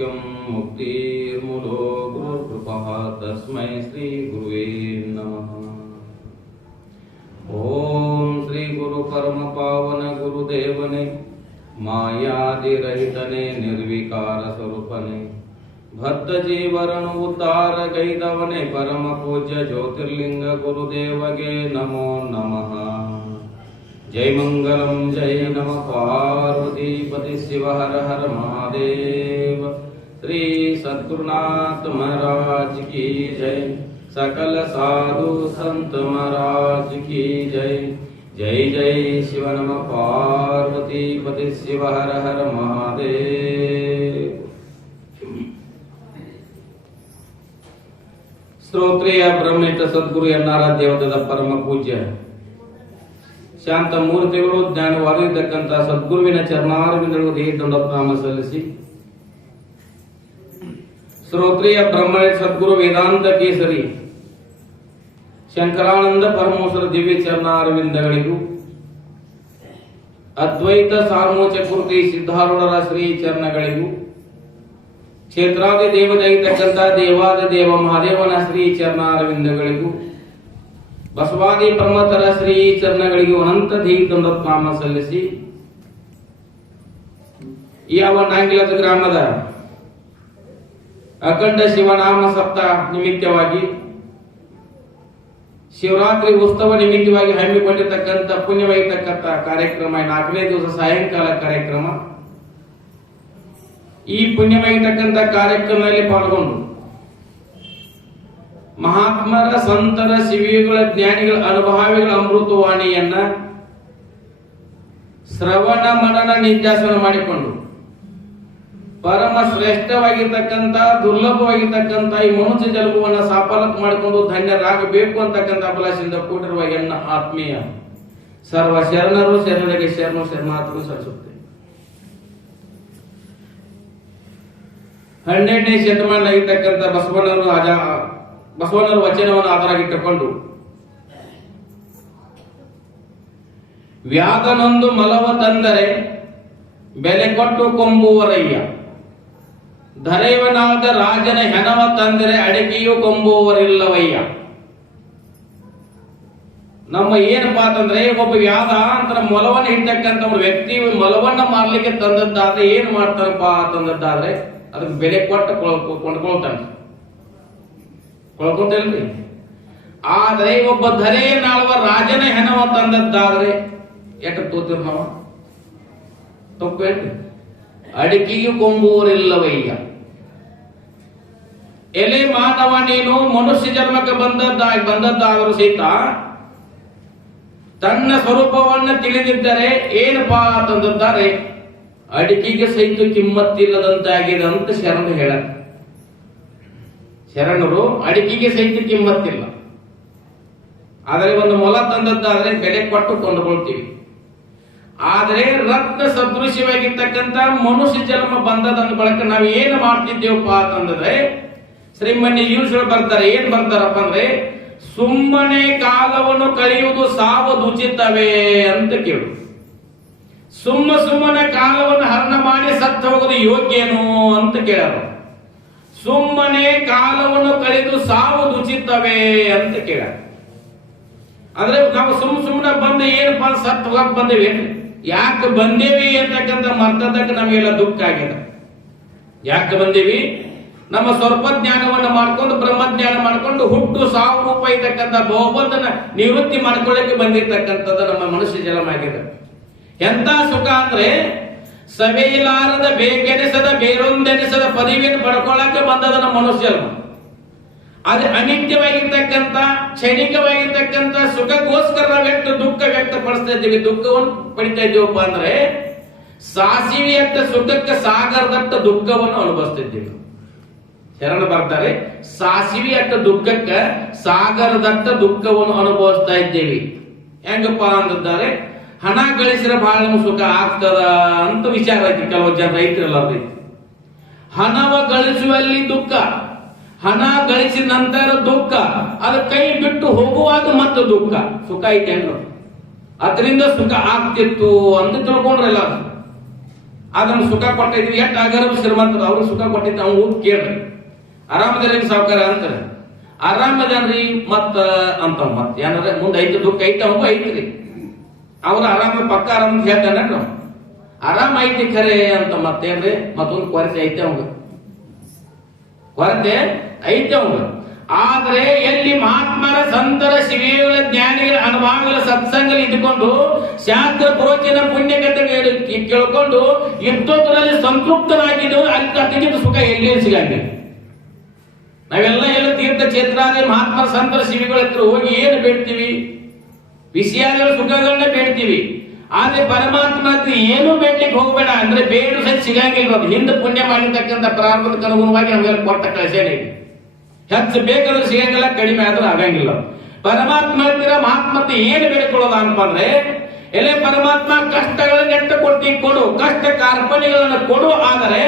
वाक्यं मुक्तिर्मूलो गुरुकृपः तस्मै श्री गुरुवे नमः। ओम श्री गुरु परम पावन गुरुदेवने मायादिरहितने निर्विकार स्वरूपने भक्त जीवरण उद्धार गैदवने परम पूज्य ज्योतिर्लिंग गुरुदेवगे नमो नमः। जय मंगलम जय नमः पार्वती पति शिव हर हर महादेव। श्री सद्गुरुनाथ महाराज की जय। सकल साधु संत महाराज की जय। जय जय शिव नमः पार्वती पति शिव हर हर महादेव। ಶ್ರೋತ್ರಿಯ ಬ್ರಹ್ಮೇತ ಸದ್ಗುರು ಎನ್ನಾರಾಧ್ಯವಾದ ಪರಮ ಪೂಜ್ಯ ಶಾಂತ ಮೂರ್ತಿಗಳು ಜ್ಞಾನವಾದಿರತಕ್ಕಂಥ ಸದ್ಗುರುವಿನ ಚರಣಾರವಿಂದಗಳು ದೇಹದಂಡನಾಮ ಸಲ್ಲಿಸಿ ಶ್ರೋತ್ರಿಯ ಬ್ರಹ್ಮ ಸದ್ಗುರು ವೇದಾಂತ ಕೇಸರಿ ಶಂಕರಾನಂದ ಪರಮೇಶ್ವರ ದಿವ್ಯ ಚರಣಾರವಿಂದಗಳಿಗೂ ಅದ್ವೈತ ಸಾರ್ವಮೋಚ ಕೃತಿ ಸಿದ್ಧಾರೂಢರ ಶ್ರೀ ಚರಣಗಳಿಗೂ ಕ್ಷೇತ್ರಾದಿ ದೇವತೆಯಾಗಿರ್ತಕ್ಕಂಥ ದೇವಾದಿ ದೇವ ಮಹಾದೇವನ ಶ್ರೀ ಚರಣಾರವಿಂದಗಳಿಗೂ ಬಸವಾದಿ ಪ್ರಮತರ ಶ್ರೀ ಚರಣಗಳಿಗೂ ಅನಂತ ದೇಹದಂಡನಾಮ ಸಲ್ಲಿಸಿ ಯಾವ ನಾಂಗಿಲದ ಗ್ರಾಮದ ಅಖಂಡ ಶಿವನಾಮ ಸಪ್ತಾಹ ನಿಮಿತ್ತವಾಗಿ ಶಿವರಾತ್ರಿ ಉತ್ಸವ ನಿಮಿತ್ತವಾಗಿ ಹಮ್ಮಿಕೊಂಡಿರ್ತಕ್ಕಂಥ ಪುಣ್ಯವಾಗಿರ್ತಕ್ಕಂಥ ಕಾರ್ಯಕ್ರಮ 4ನೇ ದಿವಸ ಸಾಯಂಕಾಲ ಕಾರ್ಯಕ್ರಮ. ಈ ಪುಣ್ಯವಾಗಿರ್ತಕ್ಕಂಥ ಕಾರ್ಯಕ್ರಮದಲ್ಲಿ ಪಾಲ್ಗೊಂಡು ಮಹಾತ್ಮರ ಸಂತರ ಶಿವಿಗಳ ಜ್ಞಾನಿಗಳ ಅನುಭಾವಿಗಳ ಅಮೃತವಾಣಿಯನ್ನ ಶ್ರವಣ ಮನನ ನಿಧ್ಯಾಸನ ಮಾಡಿಕೊಂಡು ಪರಮ ಶ್ರೇಷ್ಠವಾಗಿರ್ತಕ್ಕಂಥ ದುರ್ಲಭವಾಗಿರ್ತಕ್ಕಂಥ ಈ ಮನುಷ್ಯ ಜನ್ಮವನ್ನು ಸಾಫಲ್ಯ ಮಾಡಿಕೊಂಡು ಧನ್ಯರಾಗಬೇಕು ಅಂತಕ್ಕಂಥ ಅಭಿಲಾಷೆಯಿಂದ ಕೂಡಿರುವ ಎನ್ನ ಆತ್ಮೀಯ ಸರ್ವ ಶರಣರು ಶರಣರಿಗೆ ಶರಣು ಶರಣಾರ್ಥರು ಸಲ್ಲಿಸುತ್ತೇವೆ. 12ನೇ ಶತಮಾನದಾಗಿರ್ತಕ್ಕಂಥ ಬಸವಣ್ಣರ ವಚನವನ್ನು ಆಧಾರವಾಗಿಟ್ಟುಕೊಂಡು ವ್ಯಾಧನೊಂದು ಮಲವ ತಂದರೆ ಬೆಲೆ ಕೊಟ್ಟು ಕೊಂಬುವರಯ್ಯ, ಧರೆಯವನಾದ ರಾಜನ ಹೆಣವ ತಂದರೆ ಅಡಕೆಯೂ ಕೊಂಬುವರಿಲ್ಲವಯ್ಯ. ನಮ್ಮ ಏನಪ್ಪಾ ಅಂತಂದ್ರೆ ಒಬ್ಬ ವ್ಯಾಧ ಅಂತ ಮೊಲವನ್ನ ಇರ್ತಕ್ಕಂಥ ಒಂದು ವ್ಯಕ್ತಿ ಮೊಲವನ್ನ ಮಾರ್ಲಿಕ್ಕೆ ತಂದದ್ದಾದ್ರೆ ಏನ್ ಮಾಡ್ತಾರಪ್ಪ ಅಂತಂದದ್ದಾದ್ರೆ ಅದಕ್ಕೆ ಬೆಲೆ ಕೊಟ್ಟು ಕೊಂಡ್ಕೊಳ್ತಾನ್ರಿ. ಆದ್ರೆ ಒಬ್ಬ ಧರೆಯನಾಳುವ ರಾಜನ ಹೆಣವ ತಂದದ್ದಾದ್ರೆ ಎಟ್ಟ ತೋತಿರ್ ನಾವ ತಪ್ಪೇನ್ರಿ. ಅಡಿಕೆಯು ಕೊಂಬುವರಿಲ್ಲವಯ್ಯ. ಎಲೆ ಮಾನವ ನೀನು ಮನುಷ್ಯ ಜನ್ಮಕ್ಕೆ ಬಂದದ್ದಾದರೂ ಸಹಿತ ತನ್ನ ಸ್ವರೂಪವನ್ನು ತಿಳಿದಿದ್ದರೆ ಏನಪ್ಪಾ ಅಂತಂದಿದ್ದಾರೆ ಅಡಿಕೆಗೆ ಸಹಿತ ಕಿಮ್ಮತ್ತಿಲ್ಲದಂತಾಗಿದೆ ಅಂತ ಶರಣರು ಹೇಳ. ಶರಣರು ಅಡಿಕೆಗೆ ಸಹಿತ ಕಿಮ್ಮತ್ತಿಲ್ಲ, ಆದರೆ ಒಂದು ಮೊಲ ತಂದದ್ದಾದ್ರೆ ಬೆಲೆ ಕೊಟ್ಟು ಕೊಂಡುಕೊಳ್ತೀವಿ. ಆದರೆ ರತ್ನ ಸದೃಶ್ಯವಾಗಿರ್ತಕ್ಕಂಥ ಮನುಷ್ಯ ಜನ್ಮ ಬಂದದನ್ನ ಬಳಕ ನಾವು ಏನು ಮಾಡ್ತಿದ್ದೇವಪ್ಪ ಅಂತಂದ್ರೆ ಶ್ರೀಮನ್ಯ ಯೂಶ್ವರ ಬರ್ತಾರೆ. ಏನ್ ಬರ್ತಾರಪ್ಪ ಅಂದ್ರೆ ಸುಮ್ಮನೆ ಕಾಲವನ್ನು ಕಳೆಯುವುದು ಸಾವದುಚಿತವೇ ಅಂತ ಕೇಳು. ಸುಮ್ಮನೆ ಕಾಲವನ್ನು ಹರಣ ಮಾಡಿ ಸತ್ತು ಹೋಗೋದು ಯೋಗ್ಯನೋ ಅಂತ ಕೇಳಾರ. ಸುಮ್ಮನೆ ಕಾಲವನ್ನು ಕಳೆದು ಸಾವದುಚಿತವೇ ಅಂತ ಕೇಳ. ಅಂದ್ರೆ ನಾವು ಸುಮ್ಮನೆ ಬಂದು ಏನಪ್ಪಾ ಸತ್ತು ಹೋಗಕ್ ಬಂದೇವಿ, ಯಾಕೆ ಬಂದೇವಿ ಅಂತಕ್ಕಂಥ ಮರ್ತದಕ್ಕೆ ನಮಗೆಲ್ಲ ದುಃಖ ಆಗಿದೆ. ಯಾಕೆ ಬಂದೇವಿ? ನಮ್ಮ ಸ್ವಲ್ಪ ಜ್ಞಾನವನ್ನು ಮಾಡ್ಕೊಂಡು ಬ್ರಹ್ಮಜ್ಞಾನ ಮಾಡ್ಕೊಂಡು ಹುಟ್ಟು ಸಾವು ರೂಪ ಇರ್ತಕ್ಕಂಥ ಬಹುಬಂಧನ ನಿವೃತ್ತಿ ಮಾಡ್ಕೊಳ್ಳಕ್ಕೆ ಬಂದಿರ್ತಕ್ಕಂಥದ್ದು ನಮ್ಮ ಮನುಷ್ಯ ಜನ್ಮ ಆಗಿದೆ. ಎಂತ ಸುಖ ಅಂದ್ರೆ ಸವೆಯಿಲಾರದ ಬೇಕೆನಿಸದ ಬೇರೊಂದೆನಿಸದ ಪದವಿಯನ್ನು ಪಡ್ಕೊಳ್ಳಕ್ಕೆ ಬಂದದ ನಮ್ಮ ಮನುಷ್ಯ ಜನ್ಮ. ಅದು ಅನಿತ್ಯವಾಗಿರ್ತಕ್ಕಂಥ ಕ್ಷಣಿಕವಾಗಿರ್ತಕ್ಕಂಥ ಸುಖಗೋಸ್ಕರ ನಾವು ದುಃಖ ವ್ಯಕ್ತಪಡಿಸ್ತಾ ಇದ್ದೀವಿ. ದುಃಖವನ್ನು ಪಡಿತಾ ಇದ್ದೀವಪ್ಪ ಅಂದ್ರೆ ಸಾಸಿವೆಯತ್ತ ಸುಖಕ್ಕೆ ಸಾಗರದತ್ತ ದುಃಖವನ್ನು ಅನುಭವಿಸ್ತಿದ್ದೀವಿ. ಶರಣ ಬರ್ತಾರೆ, ಸಾಸಿವೆಯತ್ತ ದುಃಖಕ್ಕೆ ಸಾಗರದತ್ತ ದುಃಖವನ್ನು ಅನುಭವಿಸ್ತಾ ಇದ್ದೇವೆ. ಹೆಂಗಪ್ಪ ಅಂದಿದ್ದಾರೆ, ಹಣ ಗಳಿಸಿದ್ರೆ ಬಹಳ ನಮ್ಗೆ ಸುಖ ಆಗ್ತದ ಅಂತ ವಿಚಾರ ಐತಿ. ಕೆಲವು ಜನ ರೈತರೆಲ್ಲ ಹಣವ ಗಳಿಸುವಲ್ಲಿ ದುಃಖ, ಹಣ ಗಳಿಸಿದ ನಂತರ ದುಃಖ, ಅದು ಕೈ ಬಿಟ್ಟು ಹೋಗುವಾಗ ಮತ್ತೆ ದುಃಖ. ಸುಖ ಐತೆ ಅದರಿಂದ ಸುಖ ಆಗ್ತಿತ್ತು ಅಂತ ತಿಳ್ಕೊಂಡ್ರಲ್ಲ. ಅದನ್ನು ಸುಖ ಕೊಟ್ಟಿದ್ವಿ, ಎಷ್ಟು ಅಗರ್ಭ ಶ್ರೀಮಂತರು ಅವ್ರಿಗೆ ಸುಖ ಕೊಟ್ಟಿದ್ದ ಅವ್ನು ಕೇಳ್ರಿ, ಆರಾಮದೇನ್ರಿ ಸಾವುಕಾರ ಅಂತಾರೆ. ಆರಾಮದೇನ್ರಿ ಮತ್ತ ಅಂತ ಮತ್ ಏನಾರ ಮುಂದೆ ಐತೆ ದುಃಖ ಐತೆ ಅವಂಗೂ ಐತ್ರಿ, ಅವ್ರ ಆರಾಮ ಪಕ್ಕ ಆರಾಮ ಅಂತ ಹೇಳ್ತಾನೆ. ಆರಾಮ ಐತಿ ಖರೆ ಅಂತ ಮತ್ತೇನ್ರಿ ಮತ್ತೊಂದು ಕೊರತೆ ಐತೆ ಅವಂಗ, ಕೊರತೆ ಐತೆ ಅವಂಗ. ಆದ್ರೆ ಎಲ್ಲಿ ಮಹಾತ್ಮರ ಸಂತರ ಶಿವಿಗಳ ಜ್ಞಾನಿಗಳ ಅನುಭವಗಳ ಸತ್ಸಂಗ ಇದ್ದುಕೊಂಡು ಶಾಸ್ತ್ರ ಪ್ರೋಚಿನ ಪುಣ್ಯಕತೆ ಕೇಳ್ಕೊಂಡು ಇಷ್ಟೊತ್ತರಲ್ಲಿ ಸಂತೃಪ್ತರಾಗಿದ್ದು ಅಲ್ಲಿ ಅದಕ್ಕಿಂತ ಸುಖ ಎಲ್ಲಿ ಸಿಗಂಗಿಲ್ಲ. ನಾವೆಲ್ಲ ಎಲ್ಲ ತೀರ್ಥ ಕ್ಷೇತ್ರಾದಿ ಮಹಾತ್ಮರ ಸಂತರ ಶಿವಿಗಳ ಹತ್ರ ಹೋಗಿ ಏನು ಬೇಡ್ತೀವಿ? ವಿಷಯಗಳ ಸುಖಗಳನ್ನ ಬೇಡ್ತೀವಿ. ಆದ್ರೆ ಪರಮಾತ್ಮ ಹತ್ರ ಏನು ಬೇಡ್ಲಿಕ್ಕೆ ಹೋಗ್ಬೇಡ ಅಂದ್ರೆ ಬೇಡು ಸಹ ಸಿಗಂಗಿಲ್ಲ. ಅದು ಹಿಂದೆ ಪುಣ್ಯ ಮಾಡಿರ್ತಕ್ಕಂಥ ಪ್ರಾರಂಭಕ್ಕೆ ಅನುಗುಣವಾಗಿ ನಮಗೆಲ್ಲ ಕೊಟ್ಟ ಕಳಸೇನೆ ಇದೆ. ಹೆಚ್ಚು ಬೇಕಾದ್ರೆ ಸಿಗಂಗಿಲ್ಲ, ಕಡಿಮೆ ಆದ್ರೂ ಆಗಂಗಿಲ್ಲ. ಪರಮಾತ್ಮ ಹತ್ತಿರ ಮಹಾತ್ಮತೆ ಏನು ಬೇಡ್ಕೊಳ್ಳೋದ ಅಂತಂದ್ರೆ, ಎಲೆ ಪರಮಾತ್ಮ ಕಷ್ಟಗಳನ್ನ ಎಟ್ಟ ಕೊಡ್ತಿ ಕೊಡು, ಕಷ್ಟ ಕಾರ್ಪಣ್ಯಗಳನ್ನ ಕೊಡು, ಆದರೆ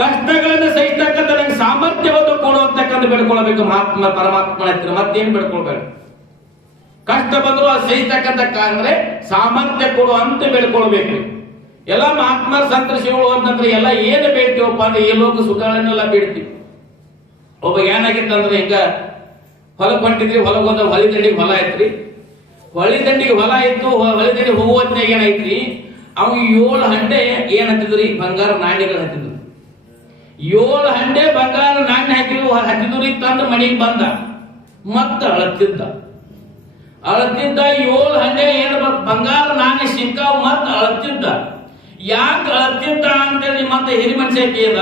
ಕಷ್ಟಗಳನ್ನು ಸಹಿಸ್ತಕ್ಕಂಥ ನಂಗೆ ಸಾಮರ್ಥ್ಯವನ್ನು ಕೊಡು ಅಂತಕ್ಕಂಥ ಬೇಡ್ಕೊಳ್ಬೇಕು ಮಹಾತ್ಮ ಪರಮಾತ್ಮನ ಹತ್ತಿರ. ಮತ್ತೇನು ಬೇಡ್ಕೊಳ್ಬೇಕು? ಕಷ್ಟ ಬಂದ್ರು ಅದು ಸಹಿಸ್ತಕ್ಕಂಥ ಅಂದ್ರೆ ಸಾಮರ್ಥ್ಯ ಕೊಡು ಅಂತ ಬೇಡ್ಕೊಳ್ಬೇಕು. ಎಲ್ಲ ಮಹಾತ್ಮರ ಸಂತ ಶಿವಗಳು ಅಂತಂದ್ರೆ ಎಲ್ಲ ಏನು ಬೇಡ್ತೀವಪ್ಪ ಅಂದ್ರೆ ಈ ಲೋಕ ಸುಖಗಳನ್ನೆಲ್ಲ ಬೇಡ್ತೀವಿ. ಒಬ್ಬ ಏನಾಗಿತ್ತಂದ್ರೆ ಹಿಂಗ ಹೊಲಕ್ಕೆ ಹೊಂಟಿದ್ರಿ, ಹೊಲಗೊಂದ ಹೊಲಿ ದಂಡಿಗೆ ಹೊಲ ಐತ್ರಿ, ಹೊಳಿ ದಂಡಿಗೆ ಹೊಲ ಇತ್ತು, ಹೊಲಿ ದಂಡಿಗೆ ಹೋಗುವತ್ನಾಗ ಏನೈತ್ರಿ, ಅವ್ನು 7 ಹಂಡೆ ಏನ್ ಹತ್ತಿದ್ರಿ ಬಂಗಾರ ನಾಣ್ಯಗಳು ಹತ್ತಿದ್ರು. 7 ಹಂಡೆ ಬಂಗಾರ ನಾಣ್ಯ ಹತ್ತಿದ್ರಿ ತಂದು ಮನೆಗೆ ಬಂದ, ಮತ್ತ ಅಳತಿದ್ದ 7 ಹಂಡೆ ಏನು ಬಂಗಾರ ನಾಣ್ಯ ಸಿಕ್ಕಾವ್, ಮತ್ತ ಅಳತಿದ್ದ. ಯಾಕೆ ಅಳತಿದ್ದ ಅಂತೇಳಿ ಮತ್ತೆ ಹಿರಿ ಮನುಷ್ಯ ಕೇಳ,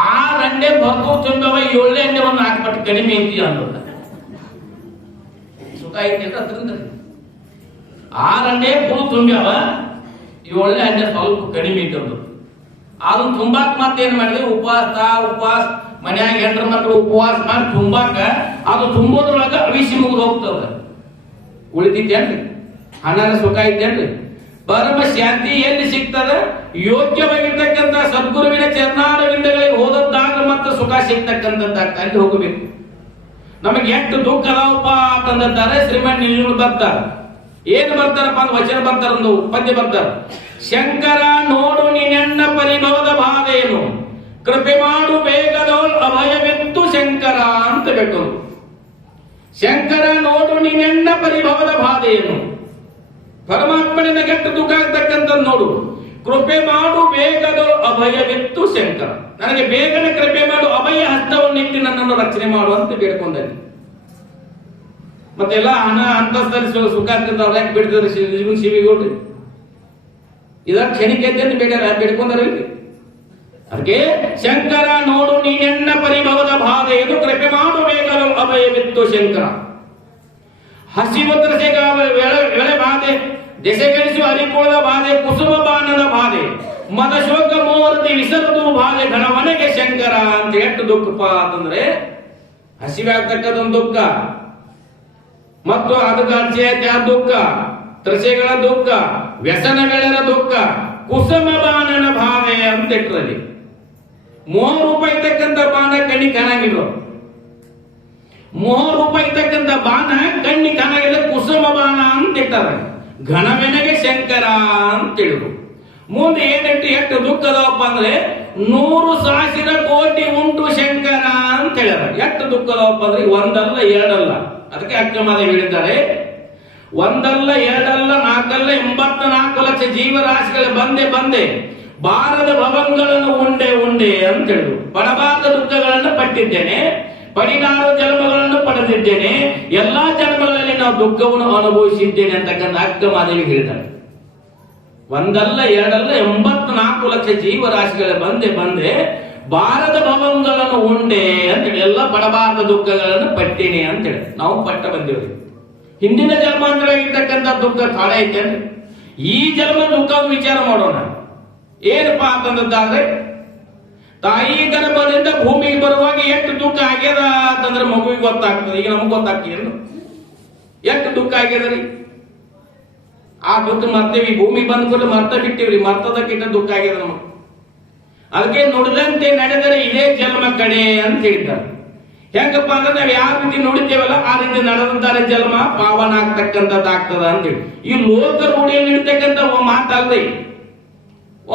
6 ಹಂಡೆ ಭಕ್ಕು ತುಂಬವ, 7 ಹಂಡೆ ಒಂದು 4 ಪಟ್ಟು ಕಡಿಮೆ ಐತಿ ಅನ್ನೋದ ಸುಖ ಐತಿ ಅಂತ ಅದ್ರಿಂದ. 6 ಹಂಡೆ ಫುಲ್ ತುಂಬ್ಯಾವ, 7 ಹಂಡೆ ಸ್ವಲ್ಪ ಕಡಿಮೆ ಐತಿ ಅನ್ನೋದು. ಅದನ್ನ ತುಂಬಾಕ್ ಮತ್ತೇನ್ ಮಾಡಿದ್ವಿ, ಉಪವಾಸ ಮನ್ಯಾಗ ಹೆಂಡ್ರ ಮಕ್ಕಳು ಉಪವಾಸ ಮಾಡಿ ತುಂಬಾಕ, ಅದು ತುಂಬೋದ್ರೊಳಗ ಅವಿಸಿ ಮುಗಿದು ಹೋಗ್ತದ. ಉಳಿದಿದ್ದೇನ್ರಿ? ಹಣನ ಸುಖ ಐತೇನ್ರಿ? ಪರಮ ಶಾಂತಿ ಎಲ್ಲಿ ಸಿಗ್ತದ? ಯೋಗ್ಯವಾಗಿರ್ತಕ್ಕಂಥ ಸದ್ಗುರುವಿನ ಚರಣಾರವಿಂದಗಳಿಗೆ ಹೋದದ್ದಾಗ ಮತ್ತೆ ಸುಖ ಸಿಗ್ತಕ್ಕಂಥದ್ದಾಗ ಅಲ್ಲಿ ಹೋಗಬೇಕು. ನಮಗೆ ಎಷ್ಟು ದುಃಖ ಅದಾವಪ್ಪ ಅಂತಂದರೆ ಶ್ರೀಮನ್ ನಿಜಗಳು ಬರ್ತಾರ. ಏನು ಬರ್ತಾರಪ್ಪ ಅಂತ ವಚನ ಬರ್ತಾರ, ಒಂದು ಪದ್ಯ ಬರ್ತಾರ. ಶಂಕರ ನೋಡು ನಿನ್ನ ಪರಿಭವದ ಬಾಧೆಯನ್ನು, ಕೃಪೆ ಮಾಡು ಬೇಗದೋಲ್ ಅಭಯವೆತ್ತು ಶಂಕರ ಅಂತ ಬೇಕು. ಶಂಕರ ನೋಡು ನಿನ್ನ ಪರಿಭವದ ಬಾಧೆಯನ್ನು, ಪರಮಾತ್ಮನಿಂದ ಕೆಟ್ಟ ದುಃಖ ಆಗ್ತಕ್ಕಂಥ ನೋಡು, ಕೃಪೆ ಮಾಡು ಬೇಗದೋಲ್ ಅಭಯವೆತ್ತು ಶಂಕರ, ನನಗೆ ಬೇಗನೆ ಕೃಪೆ ಮಾಡು, ಅಭಯ ಹಸ್ತವನ್ನಿಟ್ಟು ನನ್ನನ್ನು ರಕ್ಷಣೆ ಮಾಡು ಅಂತ ಬೇಡ್ಕೊಂಡಲ್ಲಿ. ಮತ್ತೆಲ್ಲ ಹಣ ಅಂತಸ್ತಲ್ಲಿ ಸುಖ ಆಗ್ತದ, ಅವ್ರ ಯಾಕೆ ಬಿಡ್ತಾರೆ ಶಿವಿಗೌಡ್ರಿ? ಇದ ಕ್ಷಣಿಕತೆ ಅಂತ ಬೇಡ್ಕೊಂಡಾರಲ್ಲಿ. ಅದಕ್ಕೆ ಶಂಕರ ನೋಡು ನೀನೆನ್ನ ಪರಿಭವದ ಬಾಧೆಯನ್ನು, ಕೃಪೆ ಮಾಡು ಬೇಗದೋಲ್ ಅಭಯವೆತ್ತು ಶಂಕರ. ಹಸಿವು ತರಸೆಗ ವೇಳೆ ಬಾಧೆ, ದೆಸೆಗಳಿಸುವ ಅರಿಪುಳದ ಬಾಧೆ, ಕುಸುಮ ಬಾಣದ ಬಾಧೆ, ಮದ ಶೋಕ ಮೂವರ್ತಿ ವಿಸರದು ಬಾಧೆ, ಘನವನೆಗೆ ಶಂಕರ ಅಂತ. ಎಷ್ಟು ದುಃಖಪ್ಪ ಅಂತಂದ್ರೆ ಹಸಿವೆ ಆಗ್ತಕ್ಕಂಥ ದುಃಖ, ಮತ್ತು ಅದಕ್ಕೆ ದುಃಖ, ತ್ರಸೆಗಳ ದುಃಖ, ವ್ಯಸನಗಳ ದುಃಖ, ಕುಸುಮ ಬಾಣನ ಬಾಧೆ ಅಂತ ಇಟ್ಟರಲ್ಲಿ. 3 ರೂಪಾಯಿ ಇರ್ತಕ್ಕಂಥ ಬಾಣ ಕಣ್ಣಿ ಕಾಣಾಗಿಲ್ಲ, 3 ರೂಪಾಯಿ ಇರ್ತಕ್ಕಂಥ ಬಾಣ ಕಣ್ಣಿ ಕಾಣಾಗಿಲ್ಲ, ಕುಸುಮ ಬಾಣ ಅಂತ ಇಟ್ಟಾರ. ಘನವೆನಗೆ ಶಂಕರ ಅಂತ ಹೇಳಿದ್ರು. ಮುಂದೆ ಏನಿಟ್ಟು ಎಷ್ಟು ದುಃಖದವಪ್ಪ ಅಂದ್ರೆ 100,000 ಕೋಟಿ ಉಂಟು ಶಂಕರ ಅಂತ ಹೇಳ್ಯಾರ. ಎಷ್ಟು ದುಃಖದವಪ್ಪ ಅಂದ್ರೆ ಒಂದಲ್ಲ ಎರಡಲ್ಲ. ಅದಕ್ಕೆ ಅಕ್ಕಮಾದ ಹೇಳಿದ್ದಾರೆ, ಒಂದಲ್ಲ ಎರಡಲ್ಲ ನಾಲ್ಕಲ್ಲ 84 ಲಕ್ಷ ಜೀವರಾಶಿಗಳು ಬಂದೆ ಬಾರದ ಭವಂಗಳನ್ನು ಉಂಡೆ ಅಂತ ಹೇಳಿದ್ರು. ಪಡಬಾರದ ದುಃಖಗಳನ್ನು ಪಟ್ಟಿದ್ದೇನೆ, ಪಡಿನಾರು ಜನ್ಮಗಳನ್ನು ಪಡೆದಿದ್ದೇನೆ, ಎಲ್ಲಾ ಜನ್ಮಗಳಲ್ಲಿ ನಾವು ದುಃಖವನ್ನು ಅನುಭವಿಸಿದ್ದೇನೆ ಅಂತಕ್ಕಂಥ ಅಕ್ಕಮಾದೇವಿ ಹೇಳಿದ್ದಾರೆ. ಒಂದಲ್ಲ ಎರಡಲ್ಲ 84 ಲಕ್ಷ ಜೀವರಾಶಿಗಳ ಬಂದೆ ಬಾರದ ಭವಂಗಳನ್ನು ಉಂಡೆ ಅಂತೇಳಿ, ಎಲ್ಲ ಪಡಬಾರದ ದುಃಖಗಳನ್ನು ಪಟ್ಟೇನೆ ಅಂತೇಳಿ ನಾವು ಪಟ್ಟ ಬಂದೇವ್ರಿ. ಹಿಂದಿನ ಜನ್ಮಾಂತರ ಇರ್ತಕ್ಕಂಥ ದುಃಖ ಕಾಳ ಐತೆ ಅಂದ್ರೆ ಈ ಜನ್ಮ ದುಃಖ ವಿಚಾರ ಮಾಡೋಣ. ಏನಪ್ಪಾ ಅಂತಂದಾದ್ರೆ, ತಾಯಿ ಗರ್ಭದಿಂದ ಭೂಮಿಗೆ ಬರುವಾಗ ಎಷ್ಟು ದುಃಖ ಆಗ್ಯದ ಅಂತಂದ್ರೆ ಮಗುವಿಗೆ ಗೊತ್ತಾಗ್ತದೆ. ಈಗ ನಮ್ಗೆ ಗೊತ್ತಾಗ್ತದೆ ಎಷ್ಟು ದುಃಖ ಆಗ್ಯದ್ರಿ. ಆ ದುಃಖ ಮರ್ತೇವಿ, ಭೂಮಿ ಬಂದ ಕೂಡ ಮರ್ತ ಬಿಟ್ಟಿವ್ರಿ, ಮರ್ತದಕ್ಕಿಂತ ದುಃಖ ಆಗ್ಯದ ನಮಗೆ. ಅದಕ್ಕೆ ನುಡಿದಂತೆ ನಡೆದರೆ ಇದೇ ಜನ್ಮ ಕಡೆ ಅಂತ ಹೇಳಿದ್ದಾರೆ. ಹೆಂಗಪ್ಪ ಅಂದ್ರೆ ನಾವ್ ಯಾವ ರೀತಿ ನುಡಿತೇವಲ್ಲ ಆ ರೀತಿ ನಡೆದಂತಾರೆ ಜನ್ಮ ಪಾವನ ಆಗ್ತಕ್ಕಂಥದ್ದಾಗ್ತದ ಅಂತೇಳಿ. ಈ ಲೋಕ ರೂಢಿಯಲ್ಲಿ ಇಡ್ತಕ್ಕಂಥ ಮಾತಲ್ರಿ.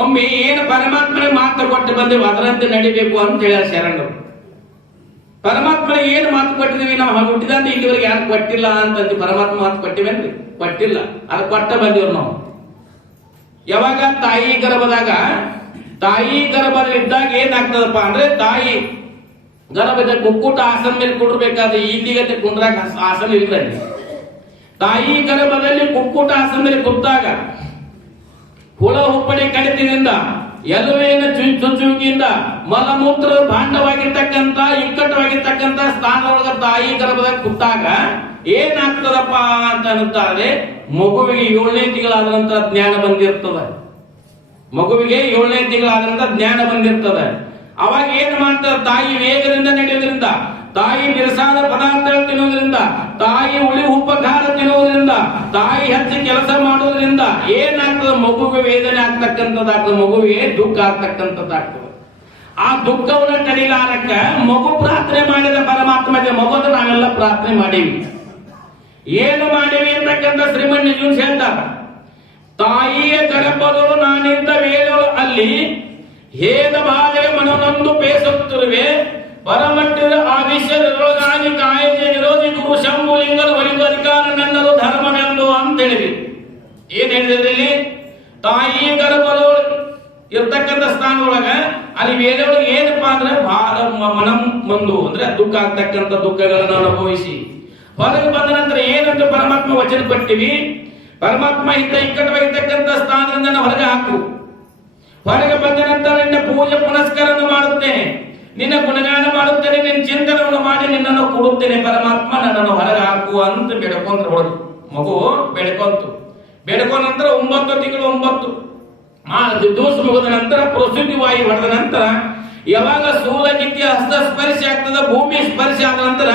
ಒಮ್ಮೆ ಏನು ಪರಮಾತ್ಮನಿಗೆ ಮಾತು ಕೊಟ್ಟು ಬಂದೇವು ಅದರಂತೆ ನಡಿಬೇಕು ಅಂತ ಹೇಳ್ಯಾರ ಶರಣರು. ಪರಮಾತ್ಮನಿಗೆ ಏನು ಮಾತು ಕೊಟ್ಟಿದೀವಿ ನಾವು ಹುಟ್ಟಿದಂತೆ ಇಲ್ಲಿವರೆಗೆ ಯಾರು ಕೊಟ್ಟಿಲ್ಲ ಅಂತಂದು ಪರಮಾತ್ಮ ಮಾತು ಕೊಟ್ಟಿವೇನ್ರಿ? ಕೊಟ್ಟಿಲ್ಲ. ಅದು ಕೊಟ್ಟ ಬಂದಿವ್ರು ನಾವು. ಯಾವಾಗ ತಾಯಿ ಗರ್ಭದಲ್ಲಿದ್ದಾಗ ಏನಾಗ್ತದಪ್ಪ ಅಂದ್ರೆ, ತಾಯಿ ಗರ್ಭದ ಕುಕ್ಕುಟ ಆಸನ ಮೇಲೆ ಕುಂಡ್ರಬೇಕಾದ್ರೆ ಈಗತ್ತೆ ಕುಂಡ್ರಾಗ ಆಸನ ಇಲ್ಲ. ತಾಯಿ ಗರ್ಭದಲ್ಲಿ ಕುಕ್ಕುಟ ಆಸನ ಮೇಲೆ ಕುತ್ತಾಗ ಹುಳ ಹುಪ್ಪಡಿ ಕಡಿತದಿಂದ ಎಲುವೇನ ಚುಚ್ಚುವಿಕೆಯಿಂದ ಮಲಮೂತ್ರ ಭಾಂಡವಾಗಿರ್ತಕ್ಕಂಥ ಇಕ್ಕಟ್ಟವಾಗಿರ್ತಕ್ಕಂಥ ಸ್ಥಾನದೊಳಗ ತಾಯಿ ಗರ್ಭದಾಗ ಕುತ್ತಾಗ ಏನಾಗ್ತದಪ್ಪ ಅಂತ ಅನ್ನುತ್ತಾರೆ, ಮಗುವಿಗೆ 7ನೇ ತಿಂಗಳಾದ ನಂತರ ಜ್ಞಾನ ಬಂದಿರ್ತದೆ. ಮಗುವಿಗೆ 7ನೇ ತಿಂಗಳಾದ ನಂತರ ಜ್ಞಾನ ಬಂದಿರ್ತದೆ. ಅವಾಗ ಏನ್ ಮಾಡ್ತಾರೆ, ತಾಯಿ ವೇಗದಿಂದ ನಡೆಯೋದ್ರಿಂದ, ತಾಯಿ ಬಿರುಸಾದ ಪದಾರ್ಥಗಳು ತಿನ್ನೋದ್ರಿಂದ, ತಾಯಿ ಹುಳಿ ಉಪಕಾರ ತಿನ್ನುವುದರಿಂದ, ತಾಯಿ ಹಚ್ಚಿ ಕೆಲಸ ಮಾಡೋದ್ರಿಂದ ಏನಾಗ್ತದೆ, ಮಗುವಿಗೆ ವೇದನೆ ಆಗ್ತಕ್ಕಂಥದ್ದಾಗ್ತದೆ, ಮಗುವಿಗೆ ದುಃಖ ಆಗ್ತಕ್ಕಂಥದ್ದಾಗ್ತದೆ. ಆ ದುಃಖವನ್ನು ಕಡಿಲಾರಕ್ಕ ಮಗು ಪ್ರಾರ್ಥನೆ ಮಾಡಿದ ಪರಮಾತ್ಮ ಮಗುದ ನಾವೆಲ್ಲ ಪ್ರಾರ್ಥನೆ ಮಾಡೀವಿ. ಏನು ಮಾಡೀವಿ ಅಂತಕ್ಕಂಥ ಶ್ರೀಮನ್ ನಿಜೂನ್ ಹೇಳ್ತಾರ, ತಾಯಿಯ ಗರ್ಭದೊಳು ನಾನಿದ್ದ ವೇಳೆ ಅಲ್ಲಿ ಹೇದ ಬಾಧೆ ಮನನೊಂದು ಪೇಸುತ್ತಿರುವೆ ಪರಮಟ್ಟದ ಆ ವಿಷಯದೊಳಗಾಗಿ ಕಾಯಿದೆ ವಿರೋಧಿ ಗುರು ಶಂಭುಲಿಂಗದ ಒಲಿದು ಅಧಿಕಾರ ನನ್ನದು ಧರ್ಮವೆಂದು ಅಂತ ಹೇಳಿದ್ವಿ. ಏನ್ ಹೇಳಿದ್ರಿ? ತಾಯಿ ಗರ್ಭದೊಳಗೆ ಇರ್ತಕ್ಕಂಥ ಸ್ಥಾನದೊಳಗ ಅಲ್ಲಿ ವೇದೊಳಗೆ ಏನಪ್ಪಾ ಅಂದ್ರೆ ಬಾಧ ಮನ ಮಂದು ಅಂದ್ರೆ ದುಃಖ ಆಗ್ತಕ್ಕಂಥ ದುಃಖಗಳನ್ನು ಅನುಭವಿಸಿ ಹೊರಗೆ ಬಂದ ನಂತರ ಏನಂತ ಪರಮಾತ್ಮ ವಚನ ಕೊಟ್ಟಿವಿ, ಪರಮಾತ್ಮ ಇಂಥ ಇಕ್ಕಟ್ಟವಾಗಿರ್ತಕ್ಕಂಥ ಸ್ಥಾನದಿಂದ ನಾನು ಹೊರಗೆ ಹಾಕು. ಹೊರಗೆ ಬಂದ ನಂತರ ನಿನ್ನ ಪೂಜೆ ಪುನಸ್ಕಾರವನ್ನು ಮಾಡುತ್ತೇನೆ, ನಿನ್ನ ಗುಣಗಾನ ಮಾಡುತ್ತೇನೆ, ನಿನ್ನ ಚಿಂತನವನ್ನು ಮಾಡಿ ನಿನ್ನನ್ನು ಕೊಡುತ್ತೇನೆ, ಪರಮಾತ್ಮ ನನ್ನನ್ನು ಹೊರಗೆ ಹಾಕು ಅಂತ ಬೇಡ್ಕೊಂಡ್ರೆ ಹೊರದು ಮಗು ಬೇಡ್ಕೊಂಡ ನಂತರ 9 ತಿಂಗಳು 9 ದಿವಸ ಮುಗಿದ ನಂತರ ಪ್ರಸೂತಿ ವಾಯು ಹೊಡೆದ ನಂತರ ಯಾವಾಗ ಸೂಲಗಿತ್ತಿ ಹಸ್ತ ಸ್ಪರ್ಶ ಆಗ್ತದ, ಭೂಮಿ ಸ್ಪರ್ಶ ಆದ ನಂತರ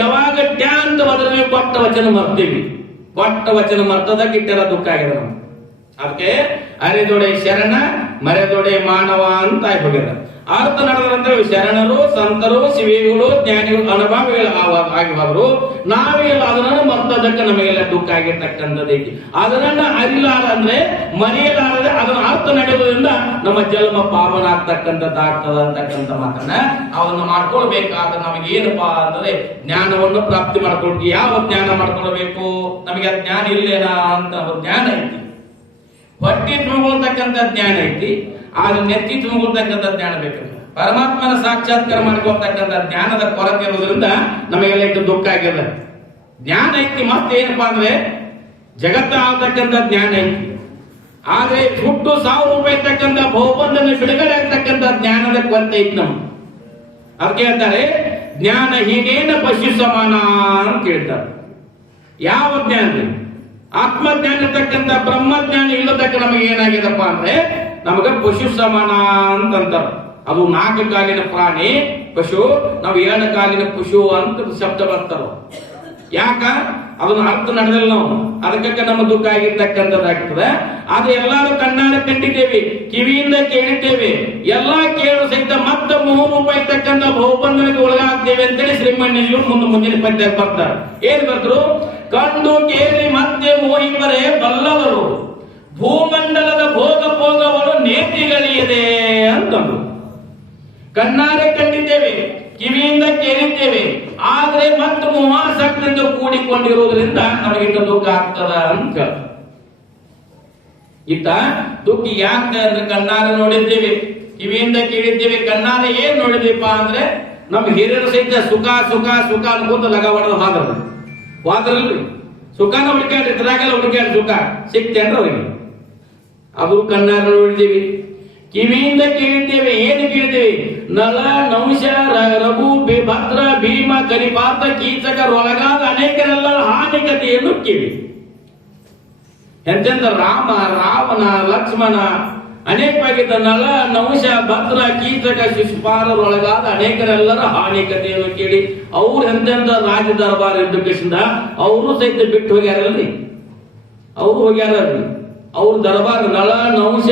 ಯಾವಾಗ ಟ್ಯಾಂತ ಬದಲು ಕೊಟ್ಟ ವಚನ ಮರ್ತೀವಿ. ಕೊಟ್ಟ ವಚನ ಮರ್ತದ ಗಿಟ್ಟರ ದುಃಖ ಆಗಿದೆ ನಮ್ಗೆ. ಅದಕ್ಕೆ ಅರೆದೊಡೆ ಶರಣ ಮರೆದೊಡೆ ಮಾನವ ಅಂತ ಹೋಗ್ಯದ. ಅರ್ಥ ನಡೆದ ನಂತರ ಶರಣರು, ಸಂತರು, ಶಿವಿಗಳು, ಜ್ಞಾನಿಗಳು, ಅನುಭವಿಗಳು ಆಗಿವಾದ್ರು ನಾವೆಲ್ಲ ಅದನ್ನ ಮರ್ತದಕ್ಕೆ ನಮಗೆಲ್ಲ ದುಃಖ ಆಗಿರ್ತಕ್ಕಂಥದ್ದೈತಿ. ಅದನ್ನ ಅರಿಲಾರ ಅಂದ್ರೆ ಮರೆಯಲಾರದೆ ಅದನ್ನ ಅರ್ಥ ನಡೆಯೋದ್ರಿಂದ ನಮ್ಮ ಜನ್ಮ ಪಾವನ ಆಗ್ತಕ್ಕಂಥದ್ದಾಗ್ತದ ಅಂತಕ್ಕಂಥ ಮಾತನ್ನ ಅವನ್ನ ಮಾಡ್ಕೊಳ್ಬೇಕಾದ ನಮಗೆ ಏನಪ್ಪಾ ಅಂದ್ರೆ ಜ್ಞಾನವನ್ನು ಪ್ರಾಪ್ತಿ ಮಾಡ್ಕೊಳ್ತೀವಿ. ಯಾವ ಜ್ಞಾನ ಮಾಡ್ಕೊಳ್ಬೇಕು? ನಮಗೆ ಆ ಜ್ಞಾನ ಇಲ್ಲೇನಾ ಅಂತ ಜ್ಞಾನ ಐತಿ, ಹೊಟ್ಟಿ ತುಂಬಿಕೊಳ್ತಕ್ಕಂಥ ಜ್ಞಾನ ಐತಿ, ಆದ್ರೆ ನೆತ್ತಿ ತುಂಬಿಕೊಳ್ತಕ್ಕಂಥ ಜ್ಞಾನ ಬೇಕಲ್ಲ. ಪರಮಾತ್ಮನ ಸಾಕ್ಷಾತ್ಕಾರ ಮಾಡ್ಕೊಳ್ತಕ್ಕಂಥ ಜ್ಞಾನದ ಕೊರತೆ ಇರೋದ್ರಿಂದ ನಮಗೆಲ್ಲ ಇಟ್ಟು ದುಃಖ ಆಗ್ಯದ. ಜ್ಞಾನ ಐತಿ, ಮತ್ತೆ ಏನಪ್ಪಾ ಅಂದ್ರೆ ಜಗತ್ತ ಆಗ್ತಕ್ಕಂಥ ಜ್ಞಾನ ಐತಿ, ಆದ್ರೆ ಹುಟ್ಟು ಸಾವು ರೂಪಾಯಿರ್ತಕ್ಕಂಥ ಬಹುಬಂಧನ ಬಿಡುಗಡೆ ಆಗ್ತಕ್ಕಂಥ ಜ್ಞಾನದ ಕೊರತೆ ಐತಿ ನಮ್ಗೆ. ಅದಕ್ಕೆ ಹೇಳ್ತಾರೆ ಜ್ಞಾನ ಹೀಗೇನ ಪಶು ಸಮಾನ ಅಂತ ಹೇಳ್ತಾರೆ. ಯಾವ ಜ್ಞಾನ? ಆತ್ಮಜ್ಞಾನ ಇರ್ತಕ್ಕಂಥ ಬ್ರಹ್ಮಜ್ಞಾನ ಇಲ್ಲತಕ್ಕ ನಮಗೆ ಏನಾಗಿದಪ್ಪ ಅಂದ್ರೆ ನಮಗ ಪಶು ಸಮಾನ ಅಂತಂತಾರ. ಅದು 4 ಕಾಲಿನ ಪ್ರಾಣಿ ಪಶು, ನಾವು 7 ಕಾಲಿನ ಪಶು ಅಂತ ಶಬ್ದ ಬರ್ತಾರ. ಯಾಕ? ಅದನ್ನ ಅರ್ಥ ನಡೆದಿಲ್ಲ ನಾವು, ಅದಕ್ಕೆ ನಮ್ಮ ದುಃಖ ಆಗಿರ್ತಕ್ಕಂಥದ್ದಾಗ್ತದೆ. ಅದು ಎಲ್ಲಾರು ಕಣ್ಣಾರ ಕಂಡಿದ್ದೇವೆ, ಕಿವಿಯಿಂದ ಕೇಳಿದ್ದೇವೆ, ಎಲ್ಲಾ ಕೇಳು ಸಹಿತ ಮತ್ತೆ ಮೋಹಮೂಪಾಯ್ತಕ್ಕಂಥ ಬಹುಬಂಧನಕ್ಕೆ ಒಳಗಾಗ್ತೇವೆ ಅಂತೇಳಿ ಶ್ರೀಮಣ್ಣಿಯವರು ಮುಂದಿನ ಪದ್ಯ ಬರ್ತಾರೆ. ಏನ್ ಬರ್ತರು? ಕಂಡು ಕೇಳಿ ಮತ್ತೆ ಮೋಹಿವರೇ ಬಲ್ಲವರು, ಭೂಮಂಡಲದ ಭೋಗಗಳು ನೇತಿಗಳಿಯದೆ ಅಂತಂದ್ರು. ಕಣ್ಣಾರೆ ಕಂಡಿದ್ದೇವೆ, ಕಿವಿಯಿಂದ ಕೇಳಿದ್ದೇವೆ, ಆದ್ರೆ ಮತ್ತು ಮೋಹಾಸಕ್ತಿಯಿಂದ ಕೂಡಿಕೊಂಡಿರುವುದರಿಂದ ನಮಗೆ ದುಃಖ ಆಗ್ತದ ಅಂತ. ಇತ್ತ ದುಃಖ ಯಾಕೆ ಅಂದ್ರೆ ಕಣ್ಣಾರೆ ನೋಡಿದ್ದೇವೆ, ಕಿವಿಯಿಂದ ಕೇಳಿದ್ದೇವೆ, ಕಣ್ಣಾರೆ ಏನ್ ನೋಡಿದೀಪ ಅಂದ್ರೆ ನಮ್ ಹಿರಿಯರು ಸಹಿತ ಸುಖ ಸುಖ ಸುಖ ಅನ್ಕೊಂತ ಲಗ ಹೊಡೆದು ಹೋದ್ರಲ್ರಿ. ಸುಖನ ಹುಡುಕಾಡಿ ಇದ್ರಾಗೆಲ್ಲ ಹುಡುಕಾಡಿ ಸುಖ ಸಿಕ್ತೇನ್ರ ಅವ್ರಿಗೆ. ಅದು ಕಣ್ಣಾರೆ ನೋಡಿದ್ದೀವಿ, ಕಿವಿಯಿಂದ ಕೇಳಿದ್ದೇವೆ. ಏನು ಕೇಳಿದ್ದೇವೆ? ನಳ, ನಹುಷ, ರಘು, ಭದ್ರ, ಭೀಮ, ಕಲಿಪಾತ, ಕೀಚಕ ಒಳಗಾದ ಅನೇಕರೆಲ್ಲ ಹಾನಿಕತೆಯನ್ನು ಕೇಳಿ. ಎಂತೆಂದ ರಾಮ, ರಾವಣ, ಲಕ್ಷ್ಮಣ, ಅನೇಕವಾಗಿದ್ದ ನಳ, ನಹುಷ, ಭದ್ರ, ಕೀಚಕ, ಶಿಶುಪಾಲರೊಳಗಾದ ಅನೇಕರೆಲ್ಲರ ಹಾನಿಕತೆಯನ್ನು ಕೇಳಿ ಅವ್ರು ಎಂತೆಂದ ರಾಜ ದರ್ಬಾರ್ ಎಜುಕೇಶನ್ ಅವರು ಸಹಿತ ಬಿಟ್ಟು ಹೋಗ್ಯಾರಲ್ರಿ. ಅವ್ರು ಹೋಗ್ಯಾರಲ್ರಿ. ಅವ್ರ ದರ್ಬಾರ್ ನಳ, ನಹುಷ,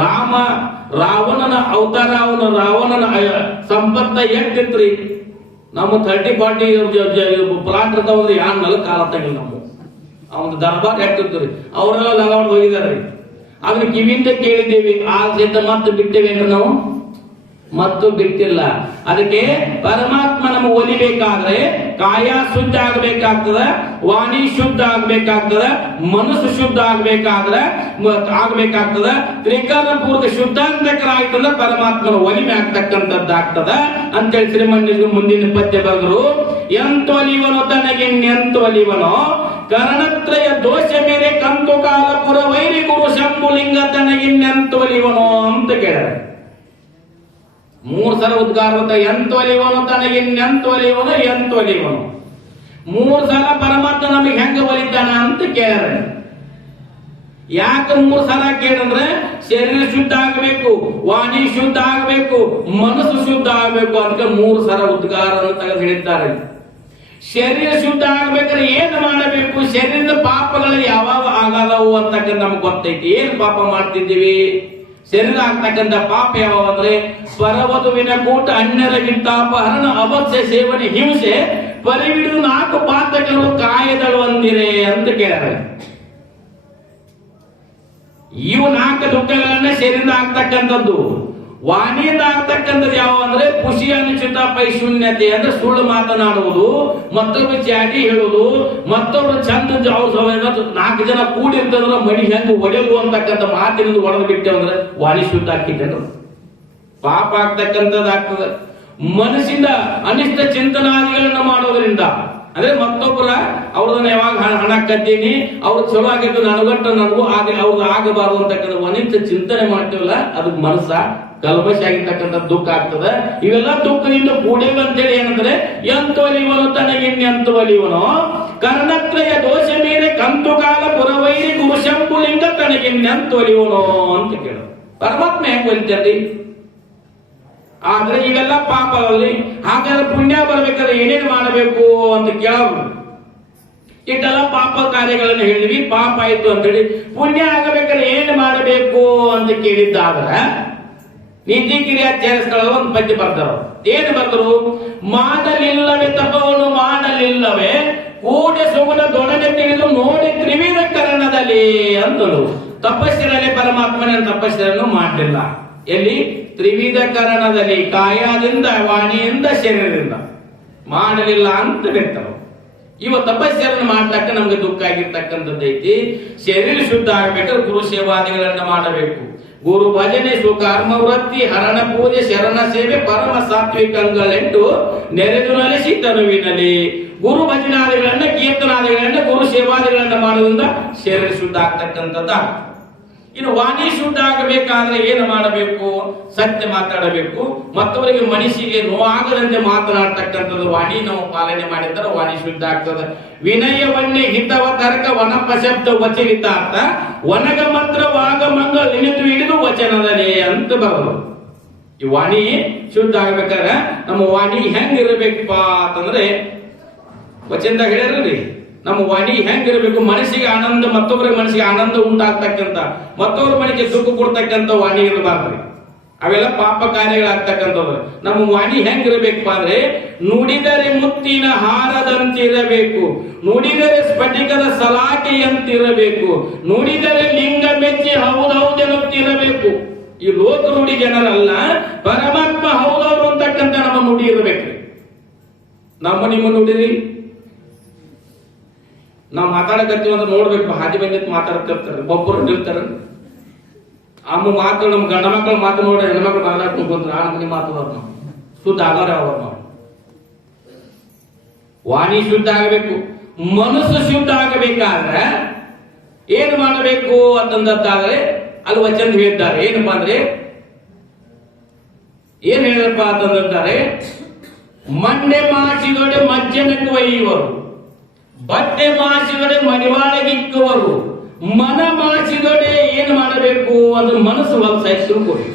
ರಾಮ, ರಾವಣನ ಅವತಾರ, ಅವನ ರಾವಣನ ಸಂಪತ್ತ ಎಷ್ಟಿತ್ರಿ? ನಮ್ಮ 30-40 ಪ್ಲಾಟ್ ಇರ್ತಾವ್ರಿ, ಯಾನ್ ನೆಲ ಕಾಲ ತಗಿಲ್ಲ. ನಮ್ಮ ಅವನ ದರ್ಬಾರ್ ಎಷ್ಟಿತ್ರಿ? ಅವರೆಲ್ಲ ಲಗಾವಣ್ ಹೋಗಿದಾರ್ರಿ. ಅದನ್ನ ಕಿವಿಯಿಂದ ಕೇಳಿದ್ದೇವೆ, ಆ ಸಿದ್ಧ ಮತ್ತು ಬಿಟ್ಟೇವೆ ಅಂದ್ರೆ ನಾವು ಮತ್ತು ಬಿಟ್ಟಿಲ್ಲ. ಅದಕ್ಕೆ ಪರಮಾತ್ಮ ನಮಗೆ ಒಲಿಬೇಕಾದ್ರೆ ಕಾಯ ಶುದ್ಧ ಆಗ್ಬೇಕಾಗ್ತದ, ವಾಣಿ ಶುದ್ಧ ಆಗ್ಬೇಕಾಗ್ತದ, ಮನಸ್ಸು ಶುದ್ಧ ಆಗ್ಬೇಕಾಗ್ತದ, ತ್ರಿಕಾಲ ಪೂರ್ವಕ ಶುದ್ಧಾಂತಕರಾಯ್ತಂದ್ರೆ ಪರಮಾತ್ಮನ ಒಲಿಮೆ ಆಗ್ತಕ್ಕಂಥದ್ದಾಗ್ತದ ಅಂತೇಳಿ ಶ್ರೀಮಂತ ಮುಂದಿನ ಪದ್ಯ ಬರೆದರು. ಎಂತೊಲಿವನು ತನಗಿನ್ನೆಂತೊಲಿವನೋ ಕರ್ಣತ್ರಯ ದೋಷ ಮೇಲೆ ಕಂತು ಕಾಲಪುರ ವೈರಿ ಗುರು ಶಂಭುಲಿಂಗ ತನಗಿನ್ನೆಂತೊಲಿವನೋ ಅಂತ ಕೇಳಿದ್ರೆ 3 ಸಲ ಉದ್ಗಾರ ಎಂತೊಲಿವನು ತನಗಿನ್ನೆಂತೊಲಿವನು ಎಂತೊಲಿವನು. 3 ಸಲ ಪರಮಾತ್ಮ ನಮಗೆ ಹೆಂಗ ಒಲಿತಾನ ಅಂತ ಕೇಳ್ಯಾರ. ಯಾಕೆ 3 ಸಲ ಕೇಳಂದ್ರೆ ಶರೀರ ಶುದ್ಧ ಆಗಬೇಕು, ವಾಣಿ ಶುದ್ಧ ಆಗಬೇಕು, ಮನಸ್ಸು ಶುದ್ಧ ಆಗಬೇಕು. ಅದಕ್ಕೆ 3 ಸಲ ಉದ್ಗಾರ ಅಂತ ಹೇಳಿದ್ದಾರೆ. ಶರೀರ ಶುದ್ಧ ಆಗ್ಬೇಕಾದ್ರೆ ಏನ್ ಮಾಡಬೇಕು? ಶರೀರದ ಪಾಪಗಳು ಯಾವಾಗ ಆಗಲ್ಲವು ಅಂತಕ್ಕಂಥ ನಮ್ಗೆ ಗೊತ್ತೈತಿ. ಏನ್ ಪಾಪ ಮಾಡ್ತಿದ್ದೀವಿ? ಶರೀರ ಆಗ್ತಕ್ಕಂಥ ಪಾಪ ಯಾವ ಅಂದ್ರೆ ಪರವಧುವಿನ ಕೂಟ, ಅನ್ಯರ ವಿಂತಾಪಹರಣ, ಅಭತ್ಸ್ಯ, ಸೇವನೆ, ಹಿಂಸೆ, ಪರಿವಿಡಿದು 4 ಪಾತಗಳು ಕಾಯದಳು ಅಂದಿರೆ ಅಂತ ಕೇಳ್ಯಾರ. ಇವು 4 ದುಃಖಗಳನ್ನ ಶರೀರ ಆಗ್ತಕ್ಕಂಥದ್ದು. ವಾಣಿಯಿಂದ ಆಗ್ತಕ್ಕಂಥದ್ದು ಯಾವ ಅಂದ್ರೆ ಖುಷಿ, ಅನಿಶ್ಚಿತ, ಪೈಶೂನ್ಯತೆ ಅಂದ್ರೆ ಸುಳ್ಳು ಮಾತನಾಡುವುದು, ಮತ್ತೊಬ್ಬರು ಚಾಟಿ ಹೇಳುವುದು, ಮತ್ತೊಬ್ರು ಚಂದ ಅವ್ರ 4 ಜನ ಕೂಡಿರ್ತಂದ್ರ ಮಣಿ ಹೆಂಗ ಒಡೆದು ಅಂತಕ್ಕಂಥ ಮಾತಿನಿಂದ ಒಡೆದು ಬಿಟ್ಟೆ ಅಂದ್ರೆ ವಾಣಿ ಶುದ್ಧ ಆಗ್ತಿದ್ದ ಪಾಪ ಆಗ್ತಕ್ಕಂಥದ್ದು ಆಗ್ತದೆ. ಮನಸ್ಸಿಂದ ಅನಿಷ್ಟ ಚಿಂತನಾದಿಗಳನ್ನ ಮಾಡೋದ್ರಿಂದ ಅಂದ್ರೆ ಮತ್ತೊಬ್ಬರ ಅವ್ರನ್ನ ಯಾವಾಗ ಹಣ ಕತ್ತೀನಿ, ಅವ್ರು ಚಲೋ ಆಗಿದ್ದು ನನಗಟ್ಟು ನನಗೂ ಅವ್ರದ್ದು ಆಗಬಾರದು ಅಂತಕ್ಕಂಥ ಅನಿಷ್ಟ ಚಿಂತನೆ ಮಾಡ್ತೀವಲ್ಲ, ಅದಕ್ಕೆ ಮನಸ್ಸ ಕಲ್ಮಶ ಆಗಿರ್ತಕ್ಕಂಥ ದುಃಖ ಆಗ್ತದೆ. ಇವೆಲ್ಲ ದುಃಖದಿಂದ ಕೂಡೇವೆ ಅಂತೇಳಿ ಏನಂದ್ರೆ ಎಂತೊಲಿವನು ತನಗಿನ್ನೆಂತೊಲಿವನೋ ಕರ್ಣತ್ರಯ ದೋಷ ಮೇಲೆ ಕಂತು ಕಾಲ ಪುರವೈರಿ ಗುರು ಶಂಭುಲಿಂಗ ತನಗಿನ್ನೆಂತೊಲಿವನೋ ಅಂತ ಕೇಳ. ಪರಮಾತ್ಮ ಹೆಂಗ್ ಒಲಿತಾರ್ರಿ? ಆದ್ರೆ ಇವೆಲ್ಲ ಪಾಪ ಅಲ್ರಿ. ಹಾಗಾದ್ರೆ ಪುಣ್ಯ ಬರ್ಬೇಕಾದ್ರೆ ಏನೇನು ಮಾಡಬೇಕು ಅಂತ ಕೇಳೋರು. ಇಟ್ಟೆಲ್ಲ ಪಾಪ ಕಾರ್ಯಗಳನ್ನು ಹೇಳಿದ್ವಿ, ಪಾಪ ಆಯ್ತು ಅಂತ ಹೇಳಿ ಪುಣ್ಯ ಆಗಬೇಕಾದ್ರೆ ಏನ್ ಮಾಡಬೇಕು ಅಂತ ಕೇಳಿದ್ದಾದ್ರ ನೀತಿ ಕ್ರಿಯಾಚಾರಿಸ್ಗಳ ಒಂದು ಪದ್ಯ ಬರ್ತಾರ. ಏನು ಬರ್ದರು? ಮಾಡಲಿಲ್ಲವೇ ತಪವನ್ನು ಮಾಡಲಿಲ್ಲವೇ ಕೂಡೆ ಸುಗುಣ ದೊಡನೆ ತಿಳಿದು ನೋಡಿ ತ್ರಿವಿಧ ಕರಣದಲ್ಲಿ ಅಂತರು. ತಪಸ್ಸಿನಲ್ಲಿ ಪರಮಾತ್ಮನ ತಪಸ್ಸನ್ನು ಮಾಡಲಿಲ್ಲ. ಎಲ್ಲಿ? ತ್ರಿವಿಧ ಕರಣದಲ್ಲಿ, ಕಾಯದಿಂದ, ವಾಣಿಯಿಂದ, ಶರೀರದಿಂದ ಮಾಡಲಿಲ್ಲ ಅಂತ ಹೇಳ್ತಾರೆ. ಇವ ತಪಸ್ಸನ್ನು ಮಾಡ್ತಕ್ಕ ನಮ್ಗೆ ದುಃಖ ಆಗಿರ್ತಕ್ಕಂಥದ್ದೈತಿ. ಶರೀರ ಶುದ್ಧ ಆಗ್ಬೇಕಾದ್ರೆ ಗುರು ಸೇವಾದಿಗಳನ್ನ ಮಾಡಬೇಕು. ಗುರು ಭಜನೆ, ಸುಕರ್ಮ ವೃತ್ತಿ, ಹರಣ ಪೂಜೆ, ಶರಣ ಸೇವೆ, ಪರಮ ಸಾತ್ವಿಕಗಳೆಂಟು ನೆರೆದು ನಲಿಸಿ ತನುವಿನಲ್ಲಿ. ಗುರು ಭಜನಾದಿಗಳನ್ನ, ಕೀರ್ತನಾದಿಗಳನ್ನ, ಗುರು ಸೇವಾದಿಗಳನ್ನ ಮಾಡೋದ್ರಿಂದ ಶರೀರ ಶುದ್ಧ ಆಗ್ತಕ್ಕಂಥದ್ದ. ಇನ್ನು ವಾಣಿ ಶುದ್ಧ ಆಗಬೇಕಾದ್ರೆ ಏನು ಮಾಡಬೇಕು? ಸತ್ಯ ಮಾತಾಡಬೇಕು. ಮತ್ತವರಿಗೆ ಮನಸ್ಸಿಗೆ ನೋವಾಗದಂತೆ ಮಾತನಾಡ್ತಕ್ಕಂಥದ್ದು ವಾಣಿ ನಾವು ಪಾಲನೆ ಮಾಡಿದ್ರೆ ವಾಣಿ ಶುದ್ಧ ಆಗ್ತದೆ. ವಿನಯವನ್ನೇ ಹಿತವ ತರ್ಕ ವನಪ ಶಬ್ದ ವಚನಿತಾರ್ಥ ವನಗ ಮಂತ್ರ ವಾಗ ಮಂಗ ನಿನಿತು ಹಿಡಿದು ವಚನದಲ್ಲಿ ಅಂತ ಬರೋದು. ಈ ವಾಣಿ ಶುದ್ಧ ಆಗ್ಬೇಕಾದ್ರೆ ನಮ್ಮ ವಾಣಿ ಹೆಂಗ್ ಇರಬೇಕಪ್ಪ ಅಂತಂದ್ರೆ ವಚನದಾಗ ಹೇಳ್ಯಾರ್ರಿ. ನಮ್ಮ ವಾಣಿ ಹೆಂಗಿರ್ಬೇಕು? ಮನಸ್ಸಿಗೆ ಆನಂದ, ಮತ್ತೊಬ್ಬರ ಮನಸ್ಸಿಗೆ ಆನಂದ ಉಂಟಾಗ್ತಕ್ಕಂಥ, ಮತ್ತೊಬ್ಬರ ಮನೆಗೆ ದುಃಖ ಕೊಡ್ತಕ್ಕಂಥ ವಾಣಿ ಇರಬಾರ್ದ್ರಿ. ಅವೆಲ್ಲ ಪಾಪ ಕಾರ್ಯಗಳಾಗ್ತಕ್ಕಂಥವ್ರು. ನಮ್ಮ ವಾಣಿ ಹೆಂಗಿರ್ಬೇಕಪ್ಪ ಅಂದ್ರೆ ನುಡಿದರೆ ಮುತ್ತಿನ ಹಾರದಂತಿರಬೇಕು, ನುಡಿದರೆ ಸ್ಫಟಿಕದ ಸಲಾಕೆಯಂತಿರಬೇಕು, ನುಡಿದರೆ ಲಿಂಗ ಮೆಚ್ಚಿ ಹೌದೌದೆನ್ನುತ್ತಿರಬೇಕು. ಈ ಲೋಕ ನುಡಿ ಜನರಲ್ಲ, ಪರಮಾತ್ಮ ಹೌದೌದು ಅಂತಕ್ಕಂಥ ನಮ್ಮ ನುಡಿ ಇರಬೇಕ್ರಿ. ನಿಮ್ಮ ನುಡಿರಿ ನಾವು ಮಾತಾಡಕತ್ತೀವಿ ಅಂದ್ರೆ ನೋಡ್ಬೇಕು. ಹಾದಿ ಬಂದಿತ್ತು ಮಾತಾಡ್ತಿರ್ತಾರೆ, ಒಬ್ಬರು ನಿಲ್ತಾರ. ಅಮ್ಮ ಮಾತು ನಮ್ಮ ಗಂಡ ಮಕ್ಕಳು ಮಾತು ನೋಡಿ ಹೆಣ್ಮಕ್ಳು ಮಾತಾಡ್ಕೊಂಡು ಬಂದ್ರೆ ಆ ನಮ್ಮನೆ ಮಾತಾಡೋದು ನಾವು ಶುದ್ಧ ಆಗಾರ ಅವ್ರು. ನಾವು ವಾಣಿ ಶುದ್ಧ ಆಗಬೇಕು. ಮನಸ್ಸು ಶುದ್ಧ ಆಗಬೇಕಾದ್ರೆ ಏನು ಮಾಡಬೇಕು ಅಂತಂದಾದ್ರೆ ಅಲ್ಲಿ ವಚನ ಹೇಳಿದ್ದಾರೆ. ಏನಪ್ಪಾ ಅಂದ್ರೆ ಏನ್ ಹೇಳಪ್ಪ ಅಂತಂದಾರೆ, ಮಂಡೆ ಮಾಸಿಗಡೆ ಮಜ್ಜನಕ್ಕೆ ಒಯ್ಯುವರು, ಬಟ್ಟೆ ಮಾಸಿಗಡೆ ಮಡಿವಾಳಗಿಕ್ಕುವರು, ಮನ ಮಾಸಿಗಡೆ ಏನ್ ಮಾಡಬೇಕು ಅಂದ್ರೆ ಮನಸ್ಸು ಹೊಲಸಾಗಿ ತಿಳ್ಕೊರಿ.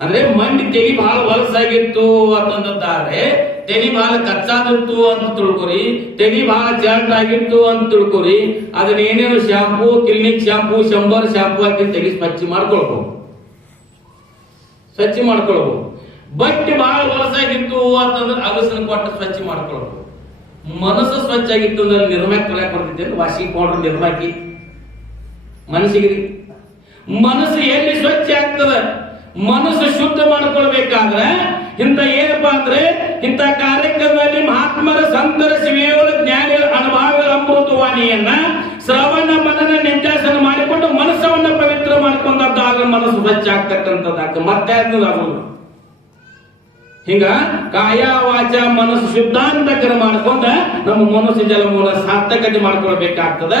ಅಂದ್ರೆ ಮಂಡಿ ತೆಲಿ ಬಹಳ ಹೊಲಸಾಗಿತ್ತು ಅಂತಂದಾದ್ರೆ ತೆಲಿ ಬಹಳ ಕಚ್ಚಾದಿತ್ತು ಅಂತ ತಿಳ್ಕೊರಿ, ತೆಲಿ ಬಹಳ ಜಾಟಾಗಿತ್ತು ಅಂತ ತಿಳ್ಕೊರಿ. ಅದನ್ನ ಏನೇನು ಶಾಂಪೂ, ಕ್ಲಿನಿಕ್ ಶಾಂಪೂ, 100 ಶಾಂಪೂ ಹಾಕಿ ತೆಗಿ ಸ್ವಚ್ಛ ಮಾಡ್ಕೊಳ್ಬಹುದು. ಬಟ್ಟೆ ಬಹಳ ಹೊಲಸಾಗಿತ್ತು ಅಂತಂದ್ರೆ ಅಗಸನ ಕೊಟ್ಟು ಸ್ವಚ್ಛ ಮಾಡ್ಕೊಳ್ಬಹುದು. ಮನಸ್ಸು ಸ್ವಚ್ಛ ಆಗಿತ್ತು ಅಂದ್ರೆ ನಿರ್ಮಾಕ್ ಕೊಡ್ಯಾಕ್ ಬರ್ತೈತೆ. ವಾಷಿಂಗ್ ಪೌಡರ್ ನಿರ್ಮಾಕಿ ಮನಸ್ಸಿಗೆ ಮನಸ್ಸು ಎಲ್ಲಿ ಸ್ವಚ್ಛ ಆಗ್ತದೆ? ಮನಸ್ಸು ಶುದ್ಧ ಮಾಡ್ಕೊಳ್ಬೇಕಾದ್ರೆ ಇಂಥ ಏನಪ್ಪಾ ಅಂದ್ರೆ ಇಂಥ ಕಾರ್ಯಕ್ರಮದಲ್ಲಿ ಮಹಾತ್ಮರ ಸಂತರ ಶಿವೆಯವರ ಜ್ಞಾನಿಗಳ ಅನುಭವಗಳ ಅಮೃತವಾಣಿಯನ್ನ ಶ್ರವಣ ಮನನ ನಿತ್ಯಾಸನ ಮಾಡಿಕೊಂಡು ಮನಸ್ಸವನ್ನ ಪವಿತ್ರ ಮಾಡ್ಕೊಂಡಾಗ ಮನಸ್ಸು ಸ್ವಚ್ಛ ಆಗ್ತಕ್ಕಂಥದ್ದಾಗ್ತದೆ. ಮತ್ತೆ ಆಗುದು ಹಿಂಗ ಕಾಯ ವಾಚ ಮನಸ್ಸು ಶುದ್ಧಾಂತಕರ ಮಾಡ್ಕೊಂಡ ನಮ್ಮ ಮನಸ್ಸು ಜಲಮೂಲ ಸಾರ್ಥಕತೆ ಮಾಡ್ಕೊಳ್ಬೇಕಾಗ್ತದ.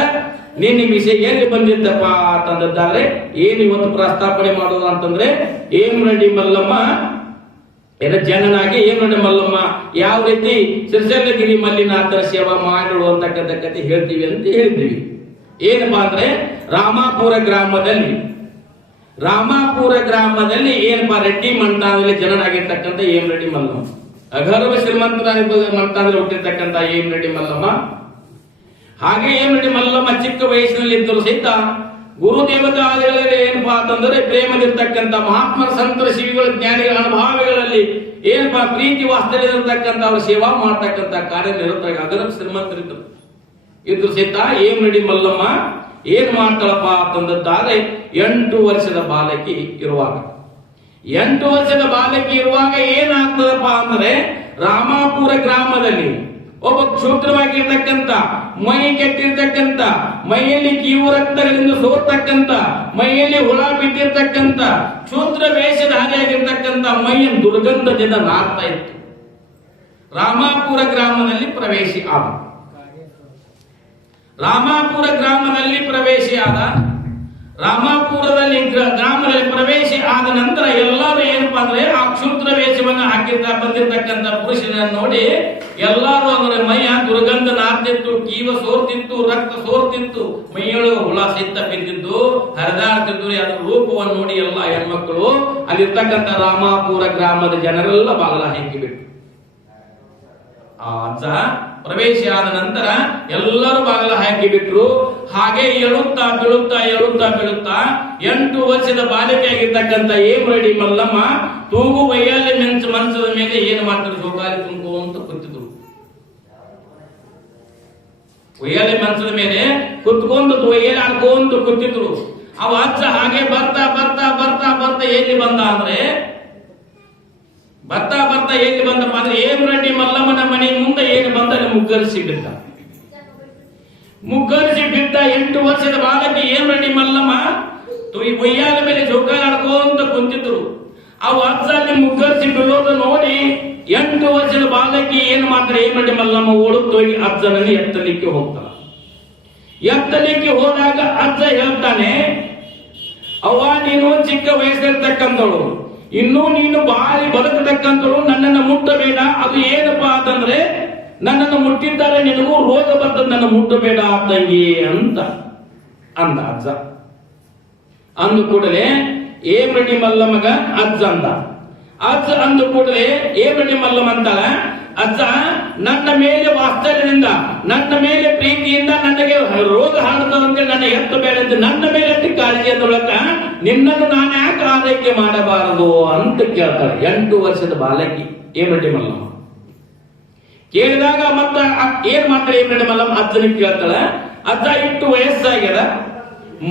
ನಿನ್ನ ವಿಷಯ ಎಲ್ಲಿ ಬಂದಿದ್ದಪ್ಪ ಅಂತಂದಿದ್ದಾರೆ. ಏನ್ ಇವತ್ತು ಪ್ರಸ್ತಾಪನೆ ಮಾಡೋದು ಅಂತಂದ್ರೆ ಹೇಮರೆಡ್ಡಿ ಮಲ್ಲಮ್ಮ ಜನನಾಗಿ ಹೇಮರೆಡ್ಡಿ ಮಲ್ಲಮ್ಮ ಯಾವ ರೀತಿ ಸಿರ್ಸಲಗಿರಿ ಮಲ್ಲಿನಾಥರ ಸೇವಾ ಮಾಡಿರು ಅಂತಕ್ಕಂಥ ಕತೆ ಹೇಳ್ತೀವಿ ಅಂತ ಹೇಳಿದ್ವಿ. ಏನಪ್ಪಾ ಅಂದ್ರೆ ರಾಮಾಪುರ ಗ್ರಾಮದಲ್ಲಿ ಏನಪ್ಪಾ ರೆಡ್ಡಿ ಮಂಟಾದಲ್ಲಿ ಜನನಾಗಿರ್ತಕ್ಕಂಥ ಹೇಮರೆಡ್ಡಿ ಮಲ್ಲಮ್ಮ, ಅಗರ್ವ ಶ್ರೀಮಂತರ ಮಂಟಾದಲ್ಲಿ ಹುಟ್ಟಿರ್ತಕ್ಕಂಥ ಹೇಮರೆಡ್ಡಿ ಮಲ್ಲಮ್ಮ. ಹಾಗೆ ಹೇಮರೆಡ್ಡಿ ಮಲ್ಲಮ್ಮ ಚಿಕ್ಕ ವಯಸ್ಸಿನಲ್ಲಿ ಇದ್ದರೂ ಸಹಿತ ಗುರುದೇವತಾದಿಗಳಲ್ಲಿ ಏನಪ್ಪಾ ಅಂತಂದ್ರೆ ಪ್ರೇಮದಿರ್ತಕ್ಕಂಥ ಮಹಾತ್ಮರ ಸಂತರ ಶಿವಿಗಳ ಜ್ಞಾನಿಗಳ ಅನುಭಾವಿಗಳಲ್ಲಿ ಏನಪ್ಪಾ ಪ್ರೀತಿ ವಾಸ್ತವ್ಯದಲ್ಲಿರ್ತಕ್ಕಂಥ ಅವ್ರ ಸೇವಾ ಮಾಡ್ತಕ್ಕಂಥ ಕಾರ್ಯನಿರತರಾಗಿ ಅಗರ್ವ ಶ್ರೀಮಂತರಿದ್ದರು. ಇದ್ರು ಸಹಿತ ಹೇಮರೆಡ್ಡಿ ಮಲ್ಲಮ್ಮ ಏನ್ ಮಾಡ್ತಾಳಪ್ಪ ಅಂತಂದಾದ್ರೆ 8 ವರ್ಷದ ಬಾಲಕಿ ಇರುವಾಗ ಏನಾಗ್ತದಪ್ಪ ಅಂದ್ರೆ ರಾಮಾಪುರ ಗ್ರಾಮದಲ್ಲಿ ಒಬ್ಬ ಕ್ಷುದ್ರವಾಗಿರ್ತಕ್ಕಂಥ ಮೈ ಕೆಟ್ಟಿರ್ತಕ್ಕಂಥ ಮೈಯಲ್ಲಿ ಕೀವು ರಕ್ತಗಳಿಂದ ಸೋರ್ತಕ್ಕಂಥ ಮೈಯಲ್ಲಿ ಹುಳ ಬಿದ್ದಿರ್ತಕ್ಕಂಥ ಕ್ಷುದ್ರ ವೇಷದ ಹಾಗೆಯಾಗಿರ್ತಕ್ಕಂಥ ಮೈಯನ್ನು ದುರ್ಗಂಧದಿಂದ ನಾರ್ತಾ ಇತ್ತು. ರಾಮಾಪುರ ಗ್ರಾಮದಲ್ಲಿ ರಾಮಾಪುರದಲ್ಲಿ ಗ್ರಾಮದಲ್ಲಿ ಪ್ರವೇಶ ಆದ ನಂತರ ಎಲ್ಲರೂ ಏನಪ್ಪಾ ಅಂದ್ರೆ ಆ ಕ್ಷುದ್ರ ವೇಷವನ್ನು ಬಂದಿರ್ತಕ್ಕಂಥ ಪುರುಷನನ್ನು ನೋಡಿ ಎಲ್ಲರೂ ಅಂದ್ರೆ ಮೈಯ ದುರ್ಗಂಧ ನಾರ್ತಿತ್ತು, ಕೀವ ಸೋರ್ತಿತ್ತು, ರಕ್ತ ಸೋರ್ತಿತ್ತು, ಮೈಯೊಳಗೆ ಹುಳ ಸಿತ್ತ ಬಿದ್ದಿದ್ದು ಹರಿದಾಡ್ತಿದ್ದು. ಅದರ ರೂಪವನ್ನು ನೋಡಿ ಎಲ್ಲ ಹೆಣ್ಮಕ್ಕಳು ಅಲ್ಲಿರ್ತಕ್ಕಂಥ ರಾಮಾಪುರ ಗ್ರಾಮದ ಜನರೆಲ್ಲ ಬಾಗಲ ಹಾಕಿಬಿಟ್ಟು ಆ ಅಜ್ಜ ಪ್ರವೇಶ ಆದ ನಂತರ ಎಲ್ಲರೂ ಬಾಗಲ ಹಾಕಿಬಿಟ್ರು. ಹಾಗೆ ಏಳುತ್ತಾ ಬೀಳುತ್ತಾ 8 ವರ್ಷದ ಬಾಲಿಕೆಯಾಗಿರ್ತಕ್ಕಂಥ ಹೇಮರೆಡ್ಡಿ ಮಲ್ಲಮ್ಮ ತೂಗು ವೈಯಾಲಿ ಮಂಚದ ಮೇಲೆ ಏನು ಮಾಡ್ತಾರೆ ಜೋಕಾಲಿ ತುಂಬ್ಕೊಂತ ಕೂತಿದ್ರು. ವೈಯಾಲಿ ಮಂಚದ ಮೇಲೆ ಕುತ್ಕೊಂಡು ವೈಯಾಲಿ ಆಡ್ಕೊಂತ ಕೂತಿದ್ರು. ಅವ ಅಜ್ಜ ಹಾಗೆ ಬರ್ತಾ ಎಲ್ಲಿ ಬಂದ ಅಂದ್ರೆ ಎಲ್ಲಿ ಬಂದಪ್ಪ ಅಂದ್ರೆ ಹೇಮರೆಡ್ಡಿ ಮಲ್ಲಮ್ಮನ ಮನೆ ಮುಂದೆ ಏನು ಬಂದ ಮುಗ್ಗರಿಸಿ ಬಿದ್ದ. 8 ವರ್ಷದ ಬಾಲಕಿ ಹೇಮರೆಡ್ಡಿ ಮಲ್ಲಮ್ಮ ಒಯ್ಯಾಲ ಮೇಲೆ ಜೋಕಾಲಿ ಆಡ್ಕೊಂತ ಕುಂತಿದ್ರು. ಅವು ಅಜ್ಜ ಅಲ್ಲಿ ಮುಗ್ಗರಿಸಿ ಬೀಳೋದು ನೋಡಿ 8 ವರ್ಷದ ಬಾಲಕಿ ಏನ್ ಮಾಡ್ತಾರೆ ಹೇಮರೆಡ್ಡಿ ಮಲ್ಲಮ್ಮ ಓಡುತ್ತೋಗಿ ಅಜ್ಜನನ್ನು ಎತ್ತಲಿಕ್ಕೆ ಹೋದಾಗ ಅಜ್ಜ ಹೇಳ್ತಾನೆ, ಅವ್ವ ನೀನು ಚಿಕ್ಕ ವಯಸ್ಸಿರ್ತಕ್ಕಂಥವಳು, ಇನ್ನೂ ನೀನು ಬಾಳಿ ಬದುಕತಕ್ಕಂಥವಳು, ನನ್ನನ್ನು ಮುಟ್ಟಬೇಡ. ಅದು ಏನಪ್ಪಾ ಅಂತಂದ್ರೆ ನನ್ನನ್ನು ಮುಟ್ಟಿದ್ದಾರೆ ನಿನಗೂ ರೋಗ ಬರ್ತದೆ, ನನ್ನ ಮುಟ್ಟಬೇಡ ತಂಗಿ ಅಂತ ಅಂದ ಅಜ್ಜ. ಅಂದ ಕೂಡಲೇ ಹೇಮರೆಡ್ಡಿ ಮಲ್ಲಮ್ಮಗ ಅಜ್ಜ ಅಂದ ಕೂಡಲೇ ಹೇಮರೆಡ್ಡಿ ಮಲ್ಲಮ್ಮ ಅಂತಾಳ, ಅಜ್ಜ ನನ್ನ ಮೇಲೆ ವಾತ್ಸಲ್ಯದಿಂದ ನನ್ನ ಮೇಲೆ ಪ್ರೀತಿಯಿಂದ ನನಗೆ ರೋಗ ಹಾಡುತ್ತದಂತೆ ನನ್ನ ಎತ್ತು ಬೇಡ ಅಂತ ನನ್ನ ಮೇಲೆ ಕಾಳಜಿ ಅಂದೊಳಕ ನಿನ್ನನ್ನು ನಾನು ಯಾಕೆ ಆರೈಕೆ ಮಾಡಬಾರದು ಅಂತ ಕೇಳ್ತಾಳೆ 8 ವರ್ಷದ ಬಾಲಕಿ ಹೇಮರೆಡ್ಡಿ ಮಲ್ಲಮ್ಮ. ಕೇಳಿದಾಗ ಮತ್ತ ಏನ್ ಮಾಡ್ತಾಳೆ ಹೇಮರೆಡ್ಡಿ ಮಲ್ಲಮ್ಮ ಅಜ್ಜನಿಗೆ ಕೇಳ್ತಾಳೆ, ಅಜ್ಜ ಇಟ್ಟು ವಯಸ್ಸಾಗ್ಯದ,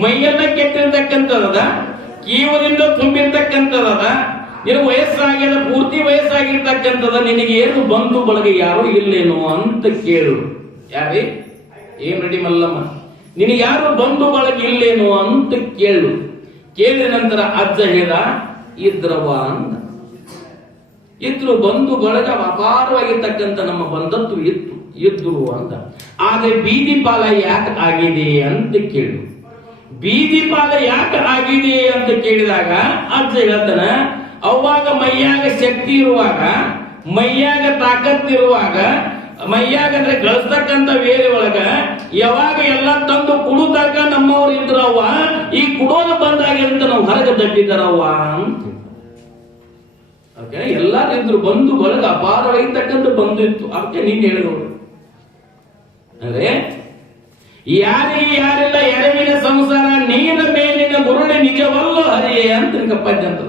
ಮೈಯೆಲ್ಲ ಕೆಟ್ಟಿರ್ತಕ್ಕಂಥದ, ಕೀವದಿಂದ ತುಂಬಿರ್ತಕ್ಕಂಥದ, ನಿನಗೆ ವಯಸ್ಸಾಗ್ಯದ, ಪೂರ್ತಿ ವಯಸ್ಸಾಗಿರ್ತಕ್ಕಂಥದ, ನಿನಗೆ ಏನು ಬಂಧು ಬಳಗ ಯಾರು ಇಲ್ಲೇನು ಅಂತ ಕೇಳು. ಯಾರೇ ಹೇಮರೆಡ್ಡಿ ಮಲ್ಲಮ್ಮ, ನಿನಗೆ ಯಾರು ಬಂಧು ಬಳಗ ಇಲ್ಲೇನು ಅಂತ ಕೇಳು. ಕೇಳಿದ ನಂತರ ಅಜ್ಜ ಹೇಳ, ಇದ್ರವ ಅಂದ. ಇದ್ರು ಬಂಧು ಬಳಗ ಅಪಾರವಾಗಿರ್ತಕ್ಕಂಥ ನಮ್ಮ ಬಂಧತ್ತು ಇದ್ರು ಅಂತ. ಆದ್ರೆ ಬೀದಿ ಪಾಲ ಯಾಕೆ ಆಗಿದೆ ಅಂತ ಕೇಳು. ಬೀದಿ ಪಾಲ ಯಾಕೆ ಆಗಿದೆ ಅಂತ ಕೇಳಿದಾಗ ಅಜ್ಜ ಹೇಳ್ತಾನ, ಅವಾಗ ಮೈಯಾಗ ಶಕ್ತಿ ಇರುವಾಗ, ಮೈಯಾಗ ತಾಕತ್ತಿರುವಾಗ, ಮೈಯಾಗ ಅಂದ್ರೆ ಗಳಿಸ್ತಕ್ಕಂಥ ವೇಳೆ ಒಳಗ ಯಾವಾಗ ಎಲ್ಲ ತಂದು ಕುಡುದಾಗ ನಮ್ಮವ್ರು ಇದ್ರವ್ವ, ಈ ಕುಡೋದು ಬಂದಾಗಿಂತ ನಾವು ಹೊರಗೆ ದಬ್ಬಿದ್ದಾರವ್ವ ಅಂತ. ಎಲ್ಲಾರು ಇದ್ರು, ಬಂಧು ಬಳಗ ಅಪಾರವಾಗಿರ್ತಕ್ಕಂಥ ಬಂಧು ಇತ್ತು. ಅದಕ್ಕೆ ನೀನ್ ಹೇಳಿದವರು ಅಂದ್ರೆ ಯಾರಿಗೆ ಯಾರೆಲ್ಲ ಎರವಿನ ಸಂಸಾರ ನೀರ ಮೇಲಿನ ಗುರುಳೆ ನಿಜವಲ್ಲ ಹರಿಯೇ ಅಂತ ಪದ್ಯ ಅಂತ.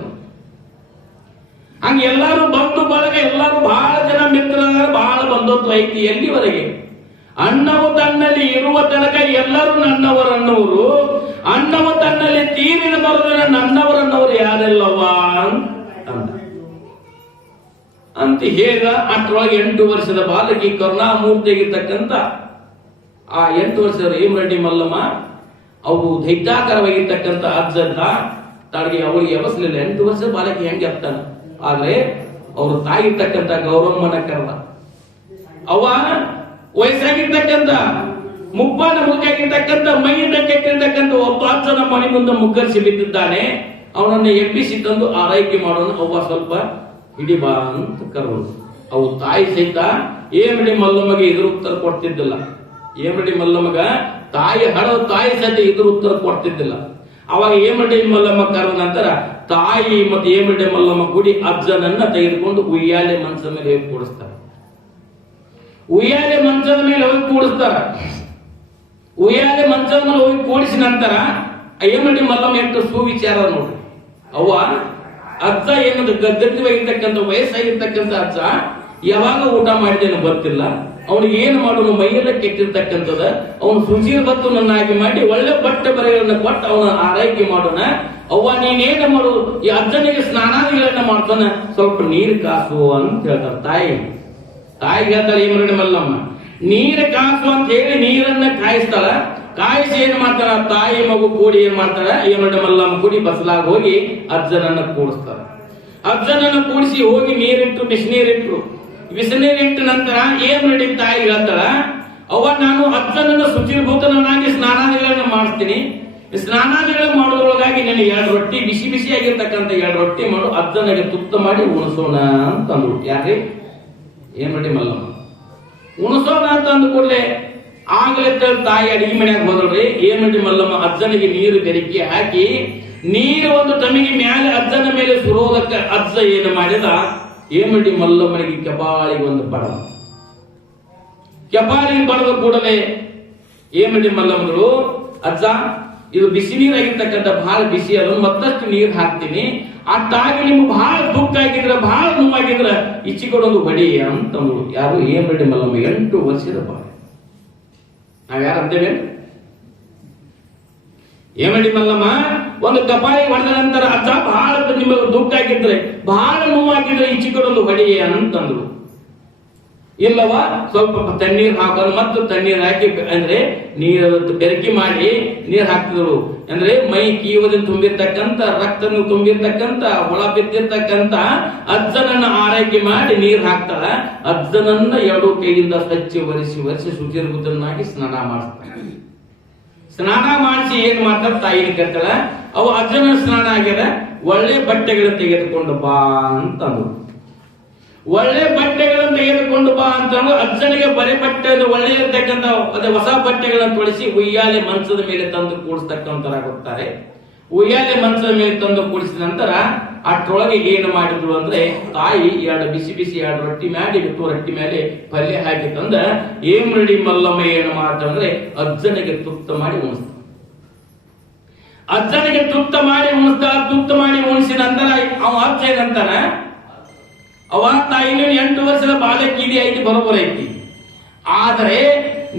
ಹಂಗ ಎಲ್ಲಾರು ಬಂಧು ಬಳಗ, ಎಲ್ಲಾರು ಬಹಳ ಜನ ಮಿತ್ರರ ಬಹಳ ಬಂಧುತ್ವ ಐತಿ. ಎಲ್ಲಿವರೆಗೆ ಅಣ್ಣವು ತನ್ನಲ್ಲಿ ಇರುವ ತನಕ ಎಲ್ಲರೂ ನನ್ನವರನ್ನವರು, ಅಣ್ಣವ ತನ್ನಲ್ಲಿ ತೀರಿನ ಬರೋದನ್ನ ನನ್ನವರನ್ನವರು ಯಾರೆಲ್ಲವ ಅಂದ ಅಂತ ಹೇಗ ಅಷ್ಟರೊಳಗೆ 8 ವರ್ಷದ ಬಾಲಕಿ ಕರುಣಾಮೂರ್ತಿಯಾಗಿರ್ತಕ್ಕಂಥ ಆ 8 ವರ್ಷದ ಹೇಮರೆಡ್ಡಿ ಮಲ್ಲಮ್ಮ ಅವು ದೈತ್ಯಾಕಾರವಾಗಿರ್ತಕ್ಕಂಥ ಅಜ್ಜಂತ ತಾಳಿಗೆ ಅವಳಿಗೆ ಎವಸಲಿಲ್ಲ. 8 ವರ್ಷದ ಬಾಲಕಿ ಹೆಂಗೆ ಅರ್ತಾನ. ಆದ್ರೆ ಅವರು ತಾಯಿ ಇರ್ತಕ್ಕಂಥ ಗೌರಮ್ಮನ ಕರೆದ. ಅವ ವಯಸ್ಸಾಗಿರ್ತಕ್ಕಂಥ ಮುಪ್ಪಾನ ಮುಗಿಯಾಗಿರ್ತಕ್ಕಂಥ ಮೈಯಿಂದ ಕೆಟ್ಟಿರ್ತಕ್ಕಂಥ ಒಬ್ಬ ಅಜ್ಜನ ಮನೆ ಮುಂದೆ ಮುಗ್ಗರಿಸಿ ಬಿದ್ದಿದ್ದಾನೆ. ಅವನನ್ನು ಎಬ್ಬಿಸಿ ತಂದು ಆರೈಕೆ ಮಾಡೋಣ. ಅವ್ವ ಸ್ವಲ್ಪ ಹಿಡಿ ಬಾ ಅಂತ ಕರೆದು ಅವು ತಾಯಿ ಸಹಿತ ಹೇಮರೆಡ್ಡಿ ಮಲ್ಲಮ್ಮಗೆ ಎದುರು ಉತ್ತರ ಕೊಡ್ತಿದ್ದಿಲ್ಲ. ಹೇಮರೆಡ್ಡಿ ಮಲ್ಲಮ್ಮಗ ತಾಯಿ ಸಹಿತ ಎದುರು ಉತ್ತರ ಕೊಡ್ತಿದ್ದಿಲ್ಲ. ಅವಾಗ ಹೇಮರೆಡ್ಡಿ ಮಲ್ಲಮ್ಮ ಕರೆದ ನಂತರ ತಾಯಿ ಮತ್ತು ಹೇಮರೆಡ್ಡಿ ಮಲ್ಲಮ್ಮ ಗುಡಿ ಅಜ್ಜನನ್ನ ತೆಗೆದುಕೊಂಡು ಉಯ್ಯಾಲೆ ಮಂಚದ ಮೇಲೆ ಹೋಗಿ ಕೂಡಿಸ್ತಾರೆ. ಉಯ್ಯಾಲೆ ಮಂಚದ ಮೇಲೆ ಹೋಗಿ ಕೂಡಿಸ್ತಾರ. ಉಯ್ಯಾಲೆ ಮಂಚದ ಮೇಲೆ ಹೋಗಿ ಕೂಡಿಸಿ ನಂತರ ಹೇಮರೆಡ್ಡಿ ಮಲ್ಲಮ್ಮ ಎಷ್ಟು ಸುವಿಚಾರ ನೋಡ್ರಿ. ಅವ್ವ ಅಜ್ಜ ಏನದು ಗದ್ದೆವಾಗಿರ್ತಕ್ಕಂಥ ವಯಸ್ಸಾಗಿರ್ತಕ್ಕಂಥ ಅಜ್ಜ ಯಾವಾಗ ಊಟ ಮಾಡಿದೇನು ಗೊತ್ತಿಲ್ಲ. ಅವನಿಗೆ ಏನು ಮಾಡೋನು ಮೈಯೆಲ್ಲ ಕೆಟ್ಟಿರ್ತಕ್ಕಂಥದ. ಅವನು ಶುಚಿರ್ಬತ್ತನನ್ನಾಗಿ ಮಾಡಿ ಒಳ್ಳೆ ಬಟ್ಟೆ ಬರೆಗಳನ್ನ ಕೊಟ್ಟು ಅವನ ಆರೈಕೆ ಮಾಡೋಣ. ಅವ್ವ ನೀನೇನು ಮಾಡು, ಈ ಅಜ್ಜನಿಗೆ ಸ್ನಾನಾದಿಗಳನ್ನ ಮಾಡ್ತಾನ, ಸ್ವಲ್ಪ ನೀರು ಕಾಸು ಅಂತ ಹೇಳ್ತಾರ ತಾಯಿಗೆ ಹೇಳ್ತಾರೆ ಹೇಮರೆಡ್ಡಿ ಮಲ್ಲಮ್ಮ. ನೀರು ಕಾಸು ಅಂತ ಹೇಳಿ ನೀರನ್ನ ಕಾಯಿಸ್ತಾಳ. ಕಾಯಿಸಿ ಏನ್ ಮಾಡ್ತಾರ, ತಾಯಿ ಮಗು ಕೂಡಿ ಏನ್ ಮಾಡ್ತಾರ, ಹೇಮರೆಡ್ಡಿ ಮಲ್ಲಮ್ಮ ಕೂಡಿ ಬಸಲಾಗ ಹೋಗಿ ಅಜ್ಜನನ್ನ ಕೂಡಿಸ್ತಾರ. ಅಜ್ಜನನ್ನ ಕೂಡಿಸಿ ಹೋಗಿ ನೀರಿಟ್ಟು ಬಿಸಿನೀರಿಟ್ಟು ನಂತರ ಹೇಮರೆಡ್ಡಿ ತಾಯಿ ಹೇಳ್ತಾಳ, ಅವ್ವ ನಾನು ಅಜ್ಜನನ್ನ ಶುಚಿರ್ಭೂತನಾಗಿ ಸ್ನಾನಾದಿಗಳನ್ನ ಮಾಡಿಸ್ತೀನಿ. ಸ್ನಾನಾದಿಗಳ ಮಾಡೋದ್ರೊಳಗಾಗಿ ನಾನು 2 ರೊಟ್ಟಿ ಬಿಸಿ ಆಗಿರ್ತಕ್ಕಂಥ 2 ರೊಟ್ಟಿ ಮಾಡು, ಅಜ್ಜನಿಗೆ ತುತ್ತ ಮಾಡಿ ಉಣಿಸೋಣ ಅಂತಂದ್ರು. ಯಾರ್ರಿ? ಹೇಮರೆಡ್ಡಿ ಮಲ್ಲಮ್ಮ. ಉಣಿಸೋಣ ಅಂತ ಅಂದ ಕೂಡಲೇ ಆಗ್ಲೇ ತಾಯಿ ಅಡಿಗೆ ಮನೆಯಾಗ ಹೋದ್ರಿ. ಹೇಮರೆಡ್ಡಿ ಮಲ್ಲಮ್ಮ ಅಜ್ಜನಿಗೆ ನೀರು ಬೆರಕಿ ಹಾಕಿ ನೀರು ಒಂದು ತಮಿಗೆ ಮ್ಯಾಲೆ ಅಜ್ಜನ ಮೇಲೆ ಸುರೋದಕ್ಕೆ ಅಜ್ಜ ಏನು ಮಾಡಿದ, ಹೇಮರೆಡ್ಡಿ ಮಲ್ಲಮ್ಮನಿಗೆ ಕೆಪಾಳಿಗೆ ಒಂದು ಕೆಪಾಳಿಗೆ ಬಡದ ಕೂಡಲೇ ಹೇಮರೆಡ್ಡಿ ಮಲ್ಲಮ್ಮಗಳು, ಅಜ್ಜ ಇದು ಬಿಸಿ ನೀರಾಗಿರ್ತಕ್ಕಂಥ ಬಹಳ ಬಿಸಿ, ಅದನ್ನು ಮತ್ತಷ್ಟು ನೀರು ಹಾಕ್ತೀನಿ, ಅಷ್ಟಾಗಿ ನಿಮ್ಗೆ ಬಹಳ ದುಃಖ ಆಗಿದ್ರೆ ಬಹಳ ನೋವಾಗಿದ್ರೆ ಇಚ್ಚಿಕೊಡೊಂದು ಬಡಿ ಅಂತಂದ್ರು. ಯಾರು? ಹೇಮರೆಡ್ಡಿ ಮಲ್ಲಮ್ಮ. 8 ವರ್ಷದ ಬಾಳೆ. ನಾವ್ಯಾರು ಅಂತೇವೆ? ಹೇಮರೆಡ್ಡಿ ಮಲ್ಲಮ್ಮ ಒಂದು ಕಪಾಳಿ ಹೊಡೆದ ನಂತರ ಅಜ್ಜ ಬಹಳ ನಿಮಗೆ ದುಃಖ ಆಗಿದ್ರೆ ಬಹಳ ನೋವಾಗಿದ್ರೆ ಇಚ್ಚಿಕೊಡೊಂದು ಬಡಿ ಅಂತಂದ್ರು. ಇಲ್ಲವ ಸ್ವಲ್ಪ ತಣ್ಣೀರ್ ಹಾಕೋದು ಮತ್ತು ತಣ್ಣೀರ್ ಹಾಕಿ ಅಂದ್ರೆ ನೀರು ಬೆರಕಿ ಮಾಡಿ ನೀರ್ ಹಾಕ್ತಿದ್ರು. ಅಂದ್ರೆ ಮೈ ಕೀವದಲ್ಲಿ ತುಂಬಿರ್ತಕ್ಕಂಥ ರಕ್ತನು ತುಂಬಿರ್ತಕ್ಕಂಥ ಹುಳ ಬಿದ್ದಿರ್ತಕ್ಕಂಥ ಅಜ್ಜನನ್ನ ಆರೈಕೆ ಮಾಡಿ ನೀರ್ ಹಾಕ್ತಾಳ. ಅಜ್ಜನನ್ನ 2 ಕೈಯಿಂದ ಸ್ವಚ್ಛ ಒರೆಸಿ ಶುಚಿರ್ಭೂತನಾಗಿ ಸ್ನಾನ ಮಾಡಿಸ್ತಾಳೆ. ಸ್ನಾನ ಮಾಡಿಸಿ ಏನ್ ಮಾಡ್ತಾರ, ತಾಯಿನ ಕರ್ತಾಳ. ಅವು ಅಜ್ಜನ ಸ್ನಾನ ಆಗ್ಯದ, ಒಳ್ಳೆ ಬಟ್ಟೆಗಳನ್ನು ತೆಗೆದುಕೊಂಡು ಬಾ ಅಂತಂದ್ರು. ಒಳ್ಳೆ ಬಟ್ಟೆಗಳನ್ನು ತೆಗೆದುಕೊಂಡು ಬಾ ಅಂತಂದ್ರು. ಅಜ್ಜನಿಗೆ ಬರೆ ಬಟ್ಟೆ ಒಳ್ಳೆ ಇರ್ತಕ್ಕಂಥ ಹೊಸ ಬಟ್ಟೆಗಳನ್ನು ತೊಡಿಸಿ ಉಯ್ಯಾಲೆ ಮಂಚದ ಮೇಲೆ ತಂದು ಕೂಡಿಸ್ತಕ್ಕಂಥರಾಗುತ್ತಾರೆ. ಉಯ್ಯಾಲೆ ಮಂಚದ ಮೇಲೆ ತಂದು ಕೂಡಿಸಿದ ನಂತರ ಅಷ್ಟರೊಳಗೆ ಏನು ಮಾಡಿದ್ರು ಅಂದ್ರೆ ತಾಯಿ 2 ಬಿಸಿ 2 ರೊಟ್ಟಿ ಮಾಡಿ 2 ರೊಟ್ಟಿ ಮೇಲೆ ಪಲ್ಯ ಹಾಕಿ ತಂದ ಹೇಮರೆಡ್ಡಿ ಮಲ್ಲಮ್ಮ ಏನು ಮಾಡ್ತಾರೆ, ಅಜ್ಜನಿಗೆ ತುತ್ತ ಮಾಡಿ ಉಣಿಸ್ತಾರೆ. ಅಜ್ಜನಿಗೆ ತುತ್ತ ಮಾಡಿ ಉಣಿಸಿದ ನಂತರ ಅವ ಅಜ್ಜ ಏನಂತಾನ, ಅವ ತಾಯಿ 8 ವರ್ಷದ ಬಾಲಕಿ ಐತಿ, ಬರೋಬರ ಐತಿ. ಆದರೆ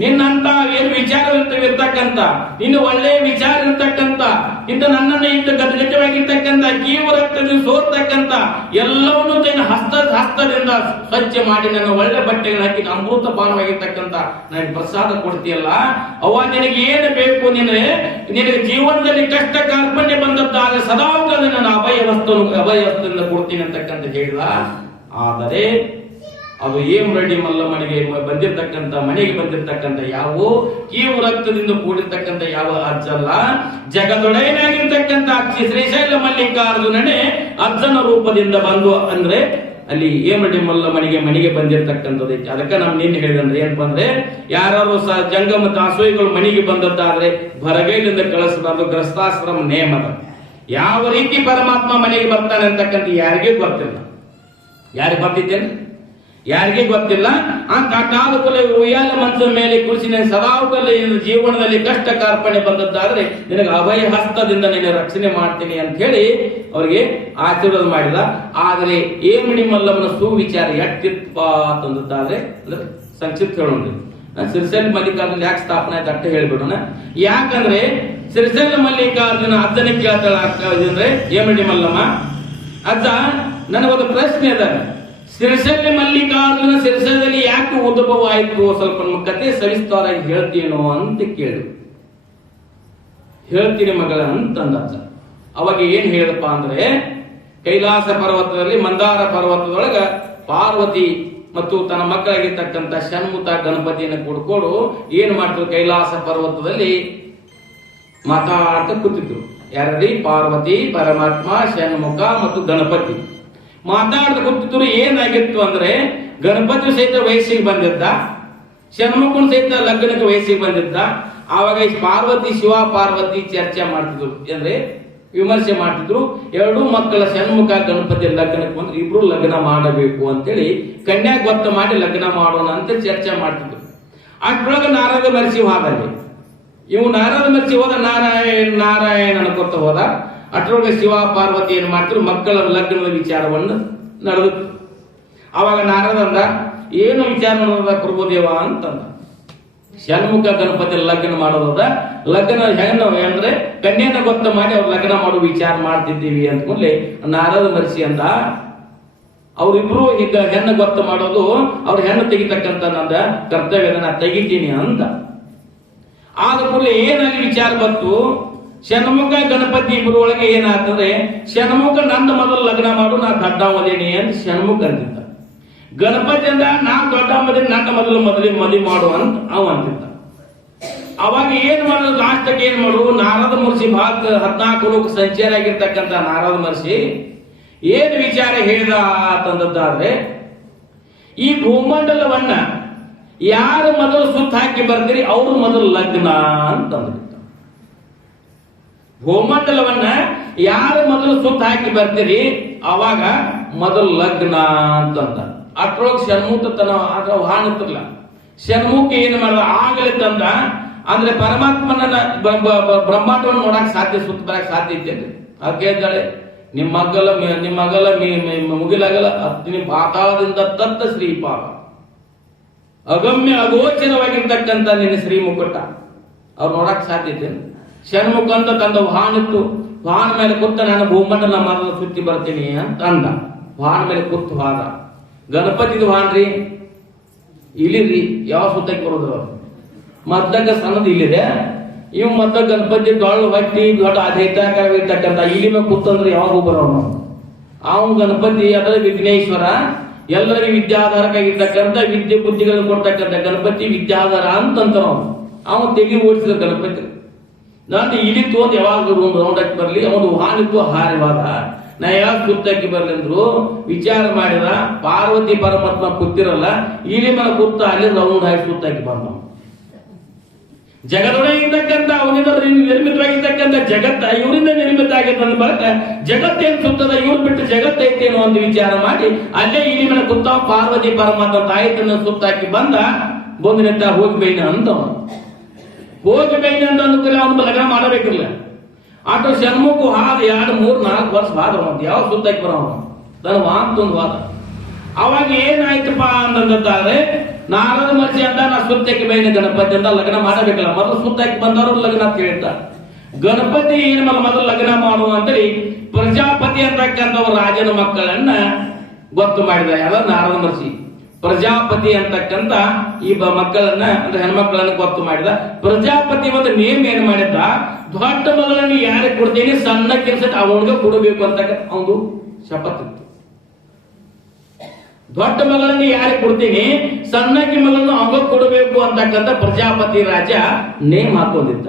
ನಿನ್ನಂತ ಏನು ವಿಚಾರ ಇರ್ತಕ್ಕಂಥ, ನಿನ್ನ ಒಳ್ಳೆ ವಿಚಾರ ಇರ್ತಕ್ಕಂಥ, ಇಂತ ನನ್ನನ್ನು ಇಂತ ಗದಗಜವಾಗಿರ್ತಕ್ಕಂಥ, ಕೀವು ರಕ್ತದಿಂದ ಸೋರ್ತಕ್ಕಂಥ ಎಲ್ಲವನ್ನೂ ಹಸ್ತದಿಂದ ಸ್ವಚ್ಛ ಮಾಡಿ ನನ್ನ ಒಳ್ಳೆ ಬಟ್ಟೆಗಳು ಹಾಕಿ ಅಮೃತ ಪಾನವಾಗಿರ್ತಕ್ಕಂಥ ನನಗೆ ಪ್ರಸಾದ ಕೊಡ್ತೀಯಲ್ಲ, ಅವ ನಿನಗೆ ಏನು ಬೇಕು, ನಿನಗೆ ಜೀವನದಲ್ಲಿ ಕಷ್ಟ ಕಾರ್ಪಣ್ಯ ಬಂದದ್ದಾಗ ಸದಾಕಾಲ ನನ್ನ ಅಭಯವಸ್ತದಿಂದ ಕೊಡ್ತೀನಿ ಅಂತಕ್ಕಂಥ ಹೇಳಿದ. ಆದರೆ ಅದು ಹೇಮರೆಡ್ಡಿ ಮಲ್ಲಮ್ಮನಿಗೆ ಮನೆಗೆ ಬಂದಿರ್ತಕ್ಕಂಥ ಯಾವ ಕೀವು ರಕ್ತದಿಂದ ಕೂಡಿರ್ತಕ್ಕಂಥ ಯಾವ ಅಜ್ಜಲ್ಲ, ಜಗದೊಡೆಯನಾಗಿರ್ತಕ್ಕಂಥ ಶ್ರೀಶೈಲ ಮಲ್ಲಿಕಾರ್ಜುನನೇ ಅಜ್ಜನ ರೂಪದಿಂದ ಬಂದು ಅಂದ್ರೆ ಅಲ್ಲಿ ಹೇಮರೆಡ್ಡಿ ಮನೆಗೆ ಬಂದಿರ್ತಕ್ಕಂಥದ್ದು. ಅದಕ್ಕೆ ನಾವು ನಿನ್ನೆ ಹೇಳಿದ್ರೆ ಏನಪ್ಪ ಅಂದ್ರೆ, ಯಾರು ಜಂಗಮ ದಾಸೋಹಿಗಳು ಮನೆಗೆ ಬಂದದ್ದಾದ್ರೆ ಬರಗೈಲಿಂದ ಕಳಿಸಬಾರ್ದು, ಗ್ರಸ್ತಾಶ್ರಮ ನೇಮದ. ಯಾವ ರೀತಿ ಪರಮಾತ್ಮ ಮನೆಗೆ ಬರ್ತಾನೆ ಅಂತಕ್ಕಂಥ ಯಾರಿಗೂ ಗೊತ್ತಿಲ್ಲ. ಯಾರಿಗೆ ಬರ್ತಿದ್ದೇನೆ? ಯಾರಿಗೆ ಗೊತ್ತಿಲ್ಲ. ಆ ಕಾಟಾಲುಕಲೆ ಉಯ್ಯಾಲ ಮಂಚದ ಮೇಲೆ ಕುರಿಸಿ ಸದಾವುಕಲೆ ಜೀವನದಲ್ಲಿ ಕಷ್ಟ ಕಾರ್ಪಣೆ ಬಂದದ್ದಾದ್ರೆ ನಿನಗೆ ಅಭಯ ಹಸ್ತದಿಂದ ನಿನ್ನ ರಕ್ಷಣೆ ಮಾಡ್ತೀನಿ ಅಂತ ಹೇಳಿ ಅವರಿಗೆ ಆಶೀರ್ವಾದ ಮಾಡಿದ. ಆದರೆ ಹೇಮರೆಡ್ಡಿ ಮಲ್ಲಮ್ಮನ ಸುವಿಚಾರ ಎಟ್ಟಿಪ್ಪ ತಂದದ್ದಾದ್ರೆ ಅಂದ್ರೆ ಸಂಕ್ಷಿಪ್ತ ಹೇಳೋಣ. ಶ್ರೀಶೈಲ ಮಲ್ಲಿಕಾರ್ಜುನ ಯಾಕೆ ಸ್ಥಾಪನೆ ಆಯ್ತು ಅಷ್ಟೇ ಹೇಳ್ಬಿಡೋಣ. ಯಾಕಂದ್ರೆ ಶ್ರೀಶೈಲ ಮಲ್ಲಿಕಾರ್ಜುನ ಅಜ್ಜನ ಕೇಳ್ತಾಳ ಅಂದ್ರೆ ಏಮಡಿ ಮಲ್ಲಮ್ಮ, ಅಜ್ಜ ನನಗೊಂದು ಪ್ರಶ್ನೆ ಅದ, ಶ್ರೀಶೈಲ ಮಲ್ಲಿಕಾರ್ಜುನ ಶ್ರೀಶೈಲದಲ್ಲಿ ಯಾಕೆ ಉದ್ಭವ ಆಯ್ತು, ಸ್ವಲ್ಪ ನಮ್ಮ ಕತೆ ಸವಿಸ್ತಾರಾಗಿ ಹೇಳ್ತೀನೋ ಅಂತ ಕೇಳು. ಹೇಳ್ತೀನಿ ಮಗಳ ಅಂತಂದ ಅಜ್ಜ. ಅವಾಗ ಏನ್ ಹೇಳಪ್ಪ ಅಂದ್ರೆ, ಕೈಲಾಸ ಪರ್ವತದಲ್ಲಿ ಮಂದಾರ ಪರ್ವತದೊಳಗ ಪಾರ್ವತಿ ಮತ್ತು ತನ್ನ ಮಕ್ಕಳಾಗಿರ್ತಕ್ಕಂಥ ಷಣ್ಮುಖ ಗಣಪತಿಯನ್ನು ಕೂಡ್ಕೊಂಡು ಏನ್ ಮಾಡ್ತಿದ್ರು, ಕೈಲಾಸ ಪರ್ವತದಲ್ಲಿ ಮಾತಾಡ್ತಾ ಕೂತಿದ್ರು. ಯಾರಲ್ಲಿ? ಪಾರ್ವತಿ, ಪರಮಾತ್ಮ, ಷಣ್ಮುಖ ಮತ್ತು ಗಣಪತಿ ಮಾತಾಡ್ತಾ ಕೂತಿದ್ರು. ಏನಾಗಿತ್ತು ಅಂದ್ರೆ, ಗಣಪತಿ ಸಹಿತ ವಯಸ್ಸಿಗೆ ಬಂದಿದ್ದ, ಷಣ್ಮುಖನ ಸಹಿತ ಲಗ್ನಕ್ಕೆ ವಯಸ್ಸಿಗೆ ಬಂದಿದ್ದ. ಆವಾಗ ಪಾರ್ವತಿ ಶಿವ ಪಾರ್ವತಿ ಚರ್ಚೆ ಮಾಡ್ತಿದ್ರು, ಅಂದ್ರೆ ವಿಮರ್ಶೆ ಮಾಡ್ತಿದ್ರು. ಎರಡೂ ಮಕ್ಕಳ ಷಣ್ಮುಖ ಗಣಪತಿ ಲಗ್ನಕ್ಕೆ ಬಂದ್ರೆ ಇಬ್ರು ಲಗ್ನ ಮಾಡಬೇಕು ಅಂತೇಳಿ ಕನ್ಯಾ ಗೊತ್ತ ಮಾಡಿ ಲಗ್ನ ಮಾಡೋಣ ಅಂತ ಚರ್ಚೆ ಮಾಡ್ತಿದ್ರು. ಅಷ್ಟೊಳಗೆ ನಾರದ ಮರ್ಸಿ ಹೋದಲ್ಲಿ ಇವು ನಾರದ ಮರ್ಸಿ ಹೋದ ನಾರಾಯಣ ಅನ್ಕೊತ ಹೋದ. ಅಷ್ಟರೊಳಗೆ ಶಿವ ಪಾರ್ವತಿ ಏನ್ ಮಾಡ್ತಿದ್ರು, ಮಕ್ಕಳ ಲಗ್ನದ ವಿಚಾರವನ್ನು ನಡೆದಿತ್ತು. ಅವಾಗ ನಾರದ ಅಂದ, ಏನು ವಿಚಾರ ನಡೆದ ಪ್ರಭುದೇವ ಅಂತಂದ. ಷಣ್ಮುಖ ಗಣಪತಿ ಲಗ್ನ ಮಾಡೋದ, ಲಗ್ನ ಹೆಣ್ಣು ಅಂದ್ರೆ ಕನ್ಯೆನ ಗೊತ್ತ ಮಾಡಿ ಅವ್ರ ಲಗ್ನ ಮಾಡೋ ವಿಚಾರ ಮಾಡ್ತಿದ್ದೀವಿ ಅಂದ್ಕೊಂಡ್ಲೆ ನಾರದ ಮರ್ಸಿ ಅಂದ. ಅವ್ರಿಬ್ರು ಈಗ ಹೆಣ್ಣು ಗೊತ್ತ ಮಾಡೋದು, ಅವ್ರ ಹೆಣ್ಣು ತೆಗಿತಕ್ಕಂತ ನಂದ ಕರ್ತವ್ಯದ ನಾ ತೆಗಿತೀನಿ ಅಂತ. ಆದ ಕೂಡಲೇ ಏನಲ್ಲಿ ವಿಚಾರ ಬಂತು, ಷಣ್ಮುಖ ಗಣಪತಿ ಇಬ್ರು ಒಳಗೆ ಏನಾಗ್ತದೆ, ಷಣ್ಮುಖ ನಂದ ಮೊದಲು ಲಗ್ನ ಮಾಡು, ನಾ ದಡ್ಡ ಓದೇನಿ ಅಂತ ಷಣ್ಮುಖ ಅಂತಿದ್ದ. ಗಣಪತಿ ಅಂದ, ನಾ ದೊಡ್ಡ ಮದುವೆ ನನ್ನ ಮೊದಲು ಮದುವೆ ಮಾಡು ಅಂತ ಅವ ಅಂತಿದ್ದ. ಅವಾಗ ಏನ್ ಮಾಡೋದು, ಲಾಸ್ಟಕ್ಕೆ ಏನ್ ಮಾಡೋದು, ನಾರದ ಮಹರ್ಷಿ 14 ಲೋಕ ಸಂಚಾರ ಆಗಿರ್ತಕ್ಕಂಥ ನಾರದ ಮಹರ್ಷಿ ಏನ್ ವಿಚಾರ ಹೇಳಿದ ಅಂತಂದದ್ದಾದ್ರೆ, ಈ ಭೂಮಂಡಲವನ್ನ ಯಾರು ಮೊದಲು ಸುತ್ತ ಹಾಕಿ ಬರ್ತೀರಿ ಅವ್ರು ಮೊದಲು ಲಗ್ನ ಅಂತಂದ. ಭೂಮಂಡಲವನ್ನ ಯಾರು ಮೊದಲು ಸುತ್ತ ಹಾಕಿ ಬರ್ತೀರಿ ಅವಾಗ ಮೊದಲು ಲಗ್ನ ಅಂತಂದ. ಅಟ್ರೊಳಗೆ ಷಣ್ಮುಖ ತನ್ನ ವಾಹನತ್ರಲ್ಲ, ಷಣ್ಮುಖ ಏನ್ ಮಾಡ ಆಗಲೇ ತಂದ ಅಂದ್ರೆ ಪರಮಾತ್ಮನ ಬ್ರಹ್ಮಾಂಡವನ್ನು ನೋಡಕ್ ಸಾಧ್ಯ, ಸುತ್ತ ಬರಕ್ ಸಾಧ್ಯ ಇದ್ದೇನೆ. ಅದಕ್ಕೆ ಹೇಳ್ತಾಳೆ, ನಿಮ್ಮ ಮಗಲ ಮುಗಿಲಾಗಲ್ಲ ನಿಮ್ಮ ಪಾತಾಳದಿಂದ ತತ್ತ ಶ್ರೀಪಾದ, ಅಗಮ್ಯ ಅಗೋಚರವಾಗಿರ್ತಕ್ಕಂಥ ನಿನ್ನ ಶ್ರೀ ಮುಕುಟ ಅವ್ರು ನೋಡಕ್ ಸಾಧ್ಯ ಇದ್ದೇನೆ. ಷಣ್ಮುಖ ಅಂತ ತಂದ ವಾಹನಿತ್ತು, ವಾಹನ ಮೇಲೆ ಕೂತ ನಾನು ಭೂಮಂಡಲ ಮಾತ್ರ ಸುತ್ತಿ ಬರ್ತೀನಿ ಅಂತ ಅಂದ. ವಾಹನ ಮೇಲೆ ಕೂತು ಹೋದ. ಗಣಪತಿದು ವಾಹನ್ರಿ ಇಲ್ಲಿರಿ, ಯಾವ ಸುತ್ತಕ್ಕೆ ಬರೋದು ಮದ್ದಕ್ಕ ಸಣ್ಣದು ಇಲ್ಲಿದೆ. ಇವ್ ಮದ್ದ ಗಣಪತಿ ಡೊಳ್ಳು ಹೊಟ್ಟಿ ದೊಡ್ಡ ಅಧೈತಕ್ಕಂತ ಇಲ್ಲಿ ಮೇಲೆ ಕೂತಂದ್ರೆ ಯಾವಾಗ ಬರೋನು ಅವನು ಗಣಪತಿ. ಅದರ ವಿಘ್ನೇಶ್ವರ, ಎಲ್ಲರಿಗೂ ವಿದ್ಯಾಧಾರಕ್ಕಾಗಿರ್ತಕ್ಕಂಥ ವಿದ್ಯೆ ಬುದ್ಧಿಗಳನ್ನು ಕೊಡ್ತಕ್ಕಂಥ ಗಣಪತಿ ವಿದ್ಯಾಧಾರ ಅಂತಂತ ಅವನು ತೆಗಿ ಓಡಿಸಿದ ಗಣಪತಿ. ನಾನು ಇಲ್ಲಿ ತೋಂದು ಯಾವಾಗ ರೌಂಡ್ ಹಾಕಿ ಬರ್ಲಿ, ಅವನು ವಾಹನಿತ್ತು ಹಾರಿವಾದ, ನಾ ಯಾವಾಗ ಸುತ್ತಕ್ಕೆ ಬರ್ಲಿ ಅಂದ್ರು. ವಿಚಾರ ಮಾಡಿದ, ಪಾರ್ವತಿ ಪರಮಾತ್ಮ ಕೂತಿರಲ್ಲ, ಇಲ್ಲಿ ಮೇಲೆ ಕೂತ ಅಲ್ಲಿ ರೌಂಡ್ ಹಾಕಿ ಸುತ್ತಾಕಿ ಬಂದ. ಜಗದೊಳಗಿರ್ತಕ್ಕಂಥ ಅವನಿಂದ ನಿರ್ಮಿತವಾಗಿರ್ತಕ್ಕಂಥ ಜಗತ್ತ ಇವರಿಂದ ನಿರ್ಮಿತ ಆಗಿದ್ದ ಬಳಿಕ ಜಗತ್ತೇನು ಸುತ್ತದ, ಇವ್ರು ಬಿಟ್ಟು ಜಗತ್ತೈತೇನು ಅಂತ ವಿಚಾರ ಮಾಡಿ ಅಲ್ಲೇ ಇಲ್ಲಿ ಮೇಲೆ ಕೂತ ಪಾರ್ವತಿ ಪರಮಾತ್ಮ ತಾಯಿತನ್ನ ಸುತ್ತಾಕಿ ಬಂದ. ಬಂದ ಹೋಗಿ ಬೈನ ಅಂತ ಹೋಗಿ ಬೈನ ಅಂತ ಅಂದ್ಕೂಲೆ ಅವನು ಲಗ್ನ ಮಾಡಬೇಕಿಲ್ಲ. ಆಟೋ ಷಣ್ಮುಖ ಹಾದ 2, 3, 4 ವರ್ಷ ಹಾದ ಯಾವ ಸುತ್ತಾಕಿ ಬರೋವ ತನ್ನ ವಾಂತೊಂದು ವಾದ. ಅವಾಗ ಏನಾಯ್ತಪ್ಪ ಅಂತಂದಾದ್ರೆ, ನಾರದ ಮಹರ್ಷಿ ಅಂತ ನಾ ಸುತ್ತಕ್ಕೆ ಬೈನ ಗಣಪತಿ ಅಂತ ಲಗ್ನ ಮಾಡಬೇಕಲ್ಲ, ಮೊದಲು ಸುತ್ತಕ್ಕೆ ಬಂದವರು ಲಗ್ನ ಅಂತ ಹೇಳ್ತಾರೆ. ಗಣಪತಿ ಏನ್ ಮೊದಲು ಲಗ್ನ ಮಾಡುವ ಅಂತೇಳಿ ಪ್ರಜಾಪತಿ ಅಂತಕ್ಕಂಥವ್ರ ರಾಜನ ಮಕ್ಕಳನ್ನ ಗೊತ್ತು ಮಾಡಿದ. ಯಾರ? ನಾರದ ಮಹರ್ಷಿ ಪ್ರಜಾಪತಿ ಅಂತಕ್ಕಂಥ ಈ ಮಕ್ಕಳನ್ನ ಅಂದ್ರೆ ಹೆಣ್ಮಕ್ಕಳನ್ನ ಗೊತ್ತು ಮಾಡಿದ. ಪ್ರಜಾಪತಿ ಒಂದು ನೇಮ್ ಏನ್ ಮಾಡಿದ್ದ, ದೊಡ್ಡ ಮಗಳನ್ನು ಯಾರಿಗೆ ಕೊಡ್ತೀನಿ, ಸಣ್ಣ ಕೆಲಸ ಅವನಿಗೆ ಕೊಡಬೇಕು ಅಂತಕ್ಕಂಥ ಅವನು ಶಪಥ ಇತ್ತು. ದೊಡ್ಡ ಮಗಳನ್ನು ಯಾರಿಗೆ ಕೊಡ್ತೀನಿ, ಸಣ್ಣಕಿ ಮಗಳನ್ನು ಅವಾಗ ಕೊಡಬೇಕು ಅಂತಕ್ಕಂಥ ಪ್ರಜಾಪತಿ ರಾಜ ನೇಮ್ ಹಾಕೊಂಡಿದ್ದ.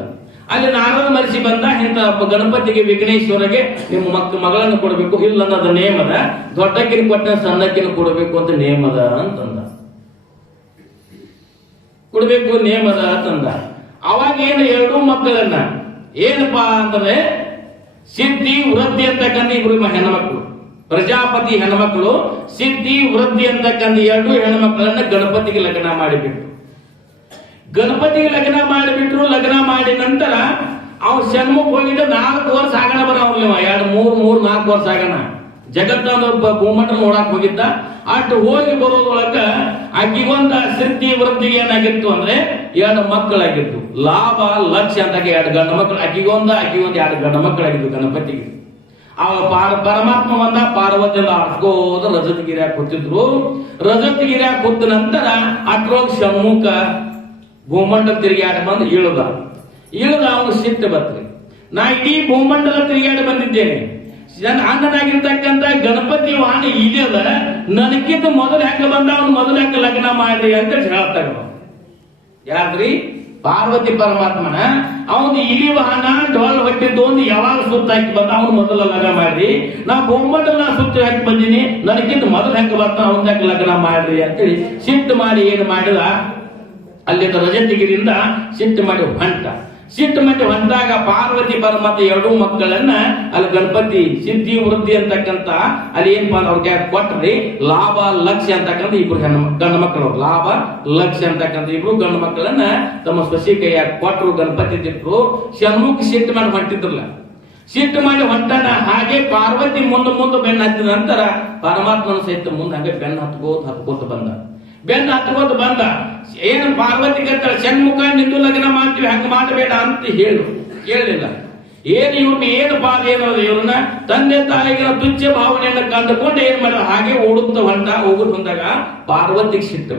ಅಲ್ಲಿ ನಾರದ ಮಹರ್ಷಿ ಬಂದ, ಇಂಥ ಗಣಪತಿಗೆ ವಿಘ್ನೇಶ್ವರಗೆ ನಿಮ್ಮ ಮಗಳನ್ನು ಕೊಡಬೇಕು, ಇಲ್ಲ ಅನ್ನೋದು ನೇಮ್ ಅದ. ದೊಡ್ಡಕ್ಕಿನ ಕೊಟ್ಟ ಸಣ್ಣಕ್ಕಿನ ಕೊಡಬೇಕು ಅಂತ ನೇಮ್ ಅದ ಅಂತಂದ. ಕೊಡಬೇಕು ನೇಮ್ ಅದ ಅಂತಂದ. ಅವಾಗ ಏನು 2 ಮಕ್ಕಳನ್ನ ಏನಪ್ಪಾ ಅಂತಂದ್ರೆ ಸಿದ್ಧಿ ವೃದ್ಧಿ ಅಂತಕ್ಕಂಥ ಇಬ್ರು ಹೆಣ್ಮಕ್ಳು, ಪ್ರಜಾಪತಿ ಹೆಣ್ಮಕ್ಳು, ಸಿದ್ಧಿ ವೃದ್ಧಿ ಅಂತಕ್ಕಂಥ 2 ಹೆಣ್ಮಕ್ಳನ್ನ ಗಣಪತಿಗೆ ಲಗ್ನ ಮಾಡಿಬಿಟ್ರು. ಗಣಪತಿಗೆ ಲಗ್ನ ಮಾಡಿಬಿಟ್ರು. ಲಗ್ನ ಮಾಡಿ ನಂತರ ಅವ್ರು ಷಣ್ಮುಖ ಹೋಗಿದ್ದ 4 ವರ್ಷ ಆಗಣ ಬರೋಲ್ಲ, 2, 3, 4 ವರ್ಷ ಆಗಣ. ಜಗತ್ತಂದ ಭೂಮಂಡಲ ನೋಡಕ್ ಹೋಗಿದ್ದ. ಅಷ್ಟು ಹೋಗಿ ಬರೋದ್ರೊಳಗ ಆಕಿಗೊಂದ ಸಿದ್ಧಿ ವೃದ್ಧಿಗೆ ಏನಾಗಿತ್ತು ಅಂದ್ರೆ 2 ಮಕ್ಕಳಾಗಿತ್ತು. ಲಾಭ ಲಕ್ಷ ಅಂತ 2 ಗಂಡು ಮಕ್ಕಳು, ಆಕಿಗೊಂದು 2 ಗಂಡು ಮಕ್ಕಳಾಗಿತ್ತು ಗಣಪತಿಗೆ. ಅವ ಪರಮಾತ್ಮ ಬಂದ ಪಾರ್ವತಿಯಿಂದ ಆಡ್ಕೋದ ರಜತಗಿರಿಯಾಗ ಕೂತಿದ್ರು. ರಜತಗಿರಿಯಾಗ ಕೂತ ನಂತರ ಅಟ್ರೋಗ ಷಣ್ಮುಖ ಭೂಮಂಡಲ ತಿರುಗಾಡಿ ಬಂದು ಇಳಿದ ಅವನು ಸಿಟ್ಟು ಬತ್ರಿ. ನಾ ಇಡೀ ಭೂಮಂಡಲ ತಿರುಗಾಡಿ ಬಂದಿದ್ದೇನೆ, ನನ್ನ ಅಣ್ಣನಾಗಿರ್ತಕ್ಕಂಥ ಗಣಪತಿ ವಾಹನ ಇಳಿಯದ, ನನಗಿಂತ ಮೊದಲು ಹೆಂಗ ಬಂದ ಅವನು ಮೊದಲು ಹೆಂಗ ಲಗ್ನ ಮಾಡ್ರಿ ಅಂತ ಹೇಳ್ತಾರೆ. ಯಾಕ್ರಿ? ಪಾರ್ವತಿ ಪರಮಾತ್ಮನ ಅವನು ಇಲಿ ವಾಹನ ಡೊಳ್ಳು ಹೊಟ್ಟಿದ್ದು ಒಂದು ಯಾವಾಗ ಸುತ್ತ ಹಾಕಿ ಬಂದ ಅವನು ಮೊದಲ ಲಗ್ನ ಮಾಡ್ರಿ, ನಾ ಭೂಮಂಡಲ ಸುತ್ತ ಹಾಕಿ ಬಂದೀನಿ, ನನಗಿಂತ ಮೊದಲು ಹೆಂಗ ಬರ್ತ ಅವನ ಹೆಂಗ ಲಗ್ನ ಮಾಡ್ರಿ ಅಂತೇಳಿ ಸಿಟ್ಟು ಮಾಡಿ ಏನು ಮಾಡಿದ, ಅಲ್ಲಿಂದ ರಜತಗಿರಿಯಿಂದ ಸಿಟ್ಟು ಮಾಡಿ ಹೊಂಟಾಗ ಪಾರ್ವತಿ ಪರಮಾತ್ಮ 2 ಮಕ್ಕಳನ್ನ ಅಲ್ಲಿ ಗಣಪತಿ ಸಿದ್ಧಿ ವೃದ್ಧಿ ಅಂತಕ್ಕಂತ ಅಲ್ಲಿ ಏನ್ಪಾ ಅವ್ರಿಗೆ ಕೊಟ್ರಿ. ಲಾಭ ಲಕ್ಷ ಅಂತಕ್ಕಂಥ 2 ಗಂಡು ಮಕ್ಕಳು, ಲಾಭ ಲಕ್ಷ ಅಂತಕ್ಕಂಥ 2 ಗಂಡು ಮಕ್ಕಳನ್ನ ತಮ್ಮ ಸೊಸಿ ಕೈಯಾಗ ಕೊಟ್ಟರು. ಗಣಪತಿ ತಿಟ್ಟರು. ಷಣ್ಮುಖ ಸಿಟ್ಟು ಮಾಡಿ ಹೊಂಟಿದ್ರಲ್ಲ, ಸಿಟ್ಟು ಮಾಡಿ ಹೊಂಟಾನ. ಹಾಗೆ ಪಾರ್ವತಿ ಮುಂದೆ ಬೆನ್ನು ಹತ್ತಿದ ನಂತರ ಪರಮಾತ್ಮನ ಸಹಿತ ಮುಂದೆ ಹಾಗೆ ಬೆನ್ನು ಹತ್ಕೋತ ಬಂದ. ಏನು ಪಾರ್ವತಿ ಕತ್ತ ಷಣ್ಮುಖ ನಿಂದು ಲಗ್ನ ಮಾಡ್ತೀವಿ, ಹಂಗ ಮಾಡಬೇಡ ಅಂತ ಹೇಳಲಿಲ್ಲ. ಏನು ಇವ್ರನ್ನ ಏನು ಪಾದ ಏನೋದು ಇವ್ರನ್ನ ತಂದೆ ತಾಯಿಗಳ ತುಚ್ಛ ಭಾವನೆಯನ್ನು ಕಂಡುಕೊಂಡು ಏನ್ ಮಾಡ ಹಾಗೆ ಹೋಗುತ್ತ ಬಂದಾಗ ಪಾರ್ವತಿಗೆ ಸಿಟ್ಟು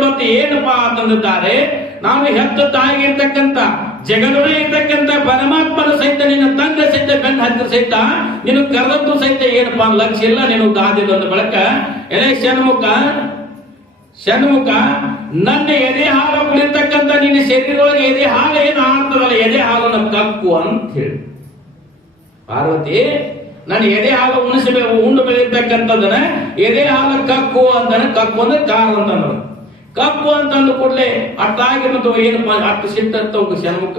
ಬಂತು. ಏನಪ್ಪಾ ಅಂತಂದಿದ್ದಾರೆ, ನಾವು ಹೆತ್ತ ತಾಯಿಗೆ ಇರ್ತಕ್ಕಂಥ ಜಗದೊಳಗೆ ಇರ್ತಕ್ಕಂಥ ಪರಮಾತ್ಮನ ಸಹಿತ ನಿನ್ನ ತಂದೆ ಸಹಿತ ಬೆನ್ನು ಹತ್ತಿರ ಸಹಿತ ನೀನು ಕರೆದದ್ದು ಸಹಿತ ಏನಪ್ಪಾ ಲಕ್ಷ್ಯ ಇಲ್ಲ, ನೀನು ಗಾದಿಲ್ಲ ಅಂದ ಬಳಕ ಎಲೆ ಷಣ್ಮುಖ ನನ್ನ ಎದೆ ಹಾಲು ಕುಡಿರ್ತಕ್ಕಂಥ ನಿನ್ನ ಶರೀರದೊಳಗೆ ಎದೆ ಹಾಲು ಏನು ಆಡ್ತದಲ್ಲ, ಎದೆ ಹಾಲನ್ನು ಕಕ್ಕು ಅಂತ ಹೇಳಿ. ಪಾರ್ವತಿ ನನ್ನ ಎದೆ ಹಾಲು ಉಂಡು ಬೆಳಿರ್ತಕ್ಕಂಥದನ್ನ ಎದೆ ಹಾಲು ಕಕ್ಕು ಅಂತಾನೆ. ಕಕ್ಕು ಅಂದ್ರೆ ಕಾರ್ ಅಂತ ಕಪ್ಪು ಅಂತಂದು ಕೂಡಲೇ ಅಟ್ಟಾಗಿ ಮತ್ತು ಏನಪ್ಪ ಅಟ್ಟು ಸಿಟ್ಟಂತ ಷಣ್ಮುಖ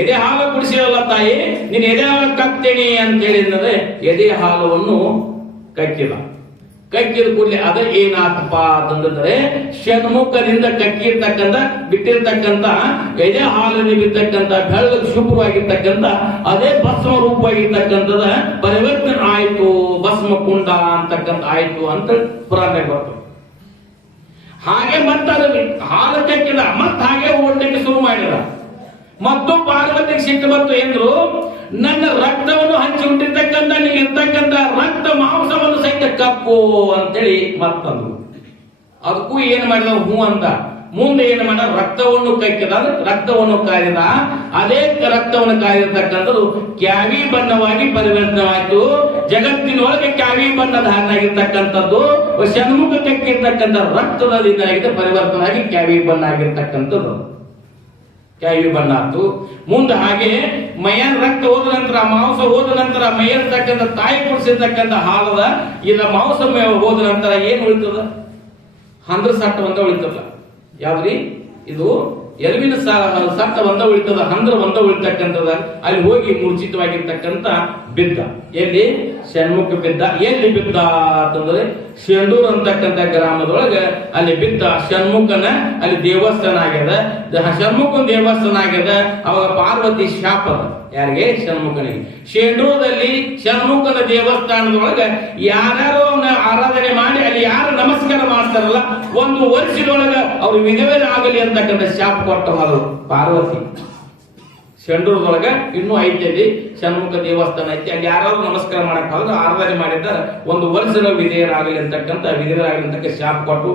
ಎದೆ ಹಾಲು ಕುಡಿಸಿರಲ್ಲ ತಾಯಿ, ನೀನು ಎದೆ ಹಾಲು ಕಕ್ತೇನೆ ಅಂತ ಹೇಳಿದ್ರೆ ಎದೆ ಹಾಲವನ್ನು ಕಕ್ಕಿದ ಕೂಡಲೇ ಅದ ಏನಾತಪ್ಪ ಅಂತಂದ್ರೆ ಷಣ್ಮುಖದಿಂದ ಬಿಟ್ಟಿರ್ತಕ್ಕಂಥ ಎದೆ ಹಾಲಿನಲ್ಲಿ ಬಿರ್ತಕ್ಕಂಥ ಬೆಳ್ಳಗೆ ಶುಭ್ರವಾಗಿರ್ತಕ್ಕಂಥ ಅದೇ ಭಸ್ಮ ರೂಪವಾಗಿರ್ತಕ್ಕಂಥದ ಪರಿವರ್ತನೆ ಆಯ್ತು, ಭಸ್ಮ ಕುಂಡ ಅಂತಕ್ಕಂಥ ಆಯ್ತು ಅಂತ ಪುರಾಣ ಬರ್ತದೆ. ಹಾಗೆ ಮತ್ತೆ ಹಾಲು ಕಕ್ಕಿದ, ಮತ್ತೆ ಹಾಗೆ ಓಡ್ಲಿಕ್ಕೆ ಶುರು ಮಾಡಿದ. ಮತ್ತು ಪಾರ್ವತಿಗೆ ಸಿಟ್ಟು ಬಂತು. ಎಂದ್ರು ನನ್ನ ರಕ್ತವನ್ನು ಹಂಚಿ ಹುಟ್ಟಿರ್ತಕ್ಕಂಥ ನೀನಿರ್ತಕ್ಕಂಥ ರಕ್ತ ಮಾಂಸವನ್ನು ಸಹಿತ ಕಪ್ಪು ಅಂತೇಳಿ ಮತ್ತಂದ್ರು. ಅದಕ್ಕೂ ಏನು ಮಾಡಿದ? ಹೂ ಅಂತ. ಮುಂದೆ ಏನು ಮಾಡ? ರಕ್ತವನ್ನು ಕಕ್ಕಿದ, ರಕ್ತವನ್ನು ಕಾರಿದ. ಅದೇ ರಕ್ತವನ್ನು ಕಾರಿರ್ತಕ್ಕಂಥದ್ದು ಕ್ಯಾವಿ ಬಣ್ಣವಾಗಿ ಪರಿವರ್ತನವಾಯಿತು. ಜಗತ್ತಿನೊಳಗೆ ಕ್ಯಾವಿ ಬಣ್ಣದ ಹಣ್ಣಾಗಿರ್ತಕ್ಕಂಥದ್ದು ಷಣ್ಮುಖ ಕಕ್ಕಿರ್ತಕ್ಕಂಥ ರಕ್ತದಿಂದ ಪರಿವರ್ತನೆ ಆಗಿ ಕ್ಯಾವಿ ಬಣ್ಣ ಆಗಿರ್ತಕ್ಕಂಥದ್ದು ಕ್ಯಾವಿ ಬಣ್ಣ ಆಯ್ತು. ಮುಂದೆ ಹಾಗೆ ಮೈಯನ್ ರಕ್ತ ಹೋದ ನಂತರ, ಮಾಂಸ ಹೋದ ನಂತರ, ಮೈಯರ್ತಕ್ಕಂಥ ತಾಯಿ ಕುಡಿಸಿರ್ತಕ್ಕಂಥ ಹಾಲದ ಇಲ್ಲ ಮಾಂಸ ಹೋದ ನಂತರ ಏನ್ ಉಳಿತದ? ಹಂದ್ರ ಸಟ್ಟ ಒಂದ ಉಳಿತದ. ಯಾವ್ದ್ರಿ ಇದು? ಎಲುವಿನ ಸಟ್ಟ ಒಂದ ಉಳಿತದ, ಹಂದ್ರ ಒಂದ ಉಳಿತಕ್ಕಂಥದ. ಅಲ್ಲಿ ಹೋಗಿ ಮೂರ್ಛಿತವಾಗಿರ್ತಕ್ಕಂಥ ಬಿದ್ದ. ಎಲ್ಲಿ? ಷಣ್ಮುಖ ಬಿದ್ದ. ಎಲ್ಲಿ ಬಿದ್ದ ಅಂತಂದ್ರೆ ಶೆಂಡೂರ್ ಅಂತಕ್ಕಂಥ ಗ್ರಾಮದೊಳಗೆ ಅಲ್ಲಿ ಬಿದ್ದ. ಷಣ್ಮುಖನ ಅಲ್ಲಿ ದೇವಸ್ಥಾನ ಆಗ್ಯದ. ಷಣ್ಮುಖನ ದೇವಸ್ಥಾನ ಆಗ್ಯದ. ಅವಾಗ ಪಾರ್ವತಿ ಶಾಪ ಯಾರಿಗೆ? ಷಣ್ಮುಖನಿಗೆ. ಶೆಂಡೂರದಲ್ಲಿ ಷಣ್ಮುಖನ ದೇವಸ್ಥಾನದೊಳಗೆ ಯಾರ್ಯಾರು ಅವನ ಆರಾಧನೆ ಮಾಡಿ ಅಲ್ಲಿ ಯಾರು ನಮಸ್ಕಾರ ಮಾಡ್ತಾರಲ್ಲ, 1 ವರ್ಷದೊಳಗ ಅವ್ರು ವಿಧವೆ ಆಗಲಿ ಅಂತಕ್ಕಂಥ ಶಾಪ ಕೊಟ್ಟವರು ಪಾರ್ವತಿ. ಶೆಂಡೂರದೊಳಗ ಇನ್ನೂ ಐತಿ ಷಣ್ಮುಖ ದೇವಸ್ಥಾನ ಐತಿ. ಅಲ್ಲಿ ಯಾರಾದ್ರೂ ನಮಸ್ಕಾರ ಮಾಡಕ್ ಹೋದ್ರೆ ಆರಾಧನೆ ಮಾಡಿದ್ದಾರೆ 1 ವರ್ಷದ ವಿಧೇಯರಾಗಲಿ ಅಂತಕ್ಕ ಶಾಪ ಕೊಟ್ಟು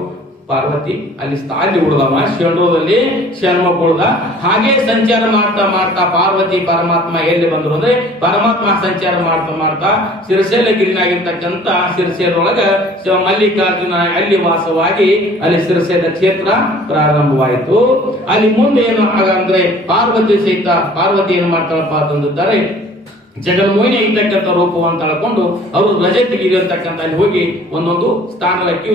ಪಾರ್ವತಿ ಅಲ್ಲಿ ಉಳಿದವ. ಶೆಂಡೂರದಲ್ಲಿ ಷಣ್ಮುಖ ಉಳಿದ. ಹಾಗೆ ಸಂಚಾರ ಮಾಡ್ತಾ ಪಾರ್ವತಿ ಪರಮಾತ್ಮ ಎಲ್ಲಿ ಬಂದ್ರು ಅಂದ್ರೆ ಪರಮಾತ್ಮ ಸಂಚಾರ ಮಾಡ್ತಾ ಸಿರಸೇಲಗಿರಿನಾಗಿರ್ತಕ್ಕಂಥ ಸಿರಸೇಲೊಳಗ ಮಲ್ಲಿಕಾರ್ಜುನ ಅಲ್ಲಿ ವಾಸವಾಗಿ ಅಲ್ಲಿ ಸಿರಸೇಲ ಕ್ಷೇತ್ರ ಪ್ರಾರಂಭವಾಯಿತು. ಅಲ್ಲಿ ಮುಂದೆ ಏನು ಅಂದ್ರೆ ಪಾರ್ವತಿ ಏನು ಮಾಡ್ತಾಳಪ್ಪ ಅಂತಂದಿದ್ದಾರೆ, ಜಗನ್ಮೋಹಿನಿ ಇರ್ತಕ್ಕಂಥ ರೂಪವನ್ನು ತಳ್ಕೊಂಡು ಅವರು ರಜತಗಿರಿ ಅಂತಕ್ಕಂಥ ಅಲ್ಲಿ ಹೋಗಿ ಒಂದೊಂದು ಸ್ಥಾನಕ್ಕೆ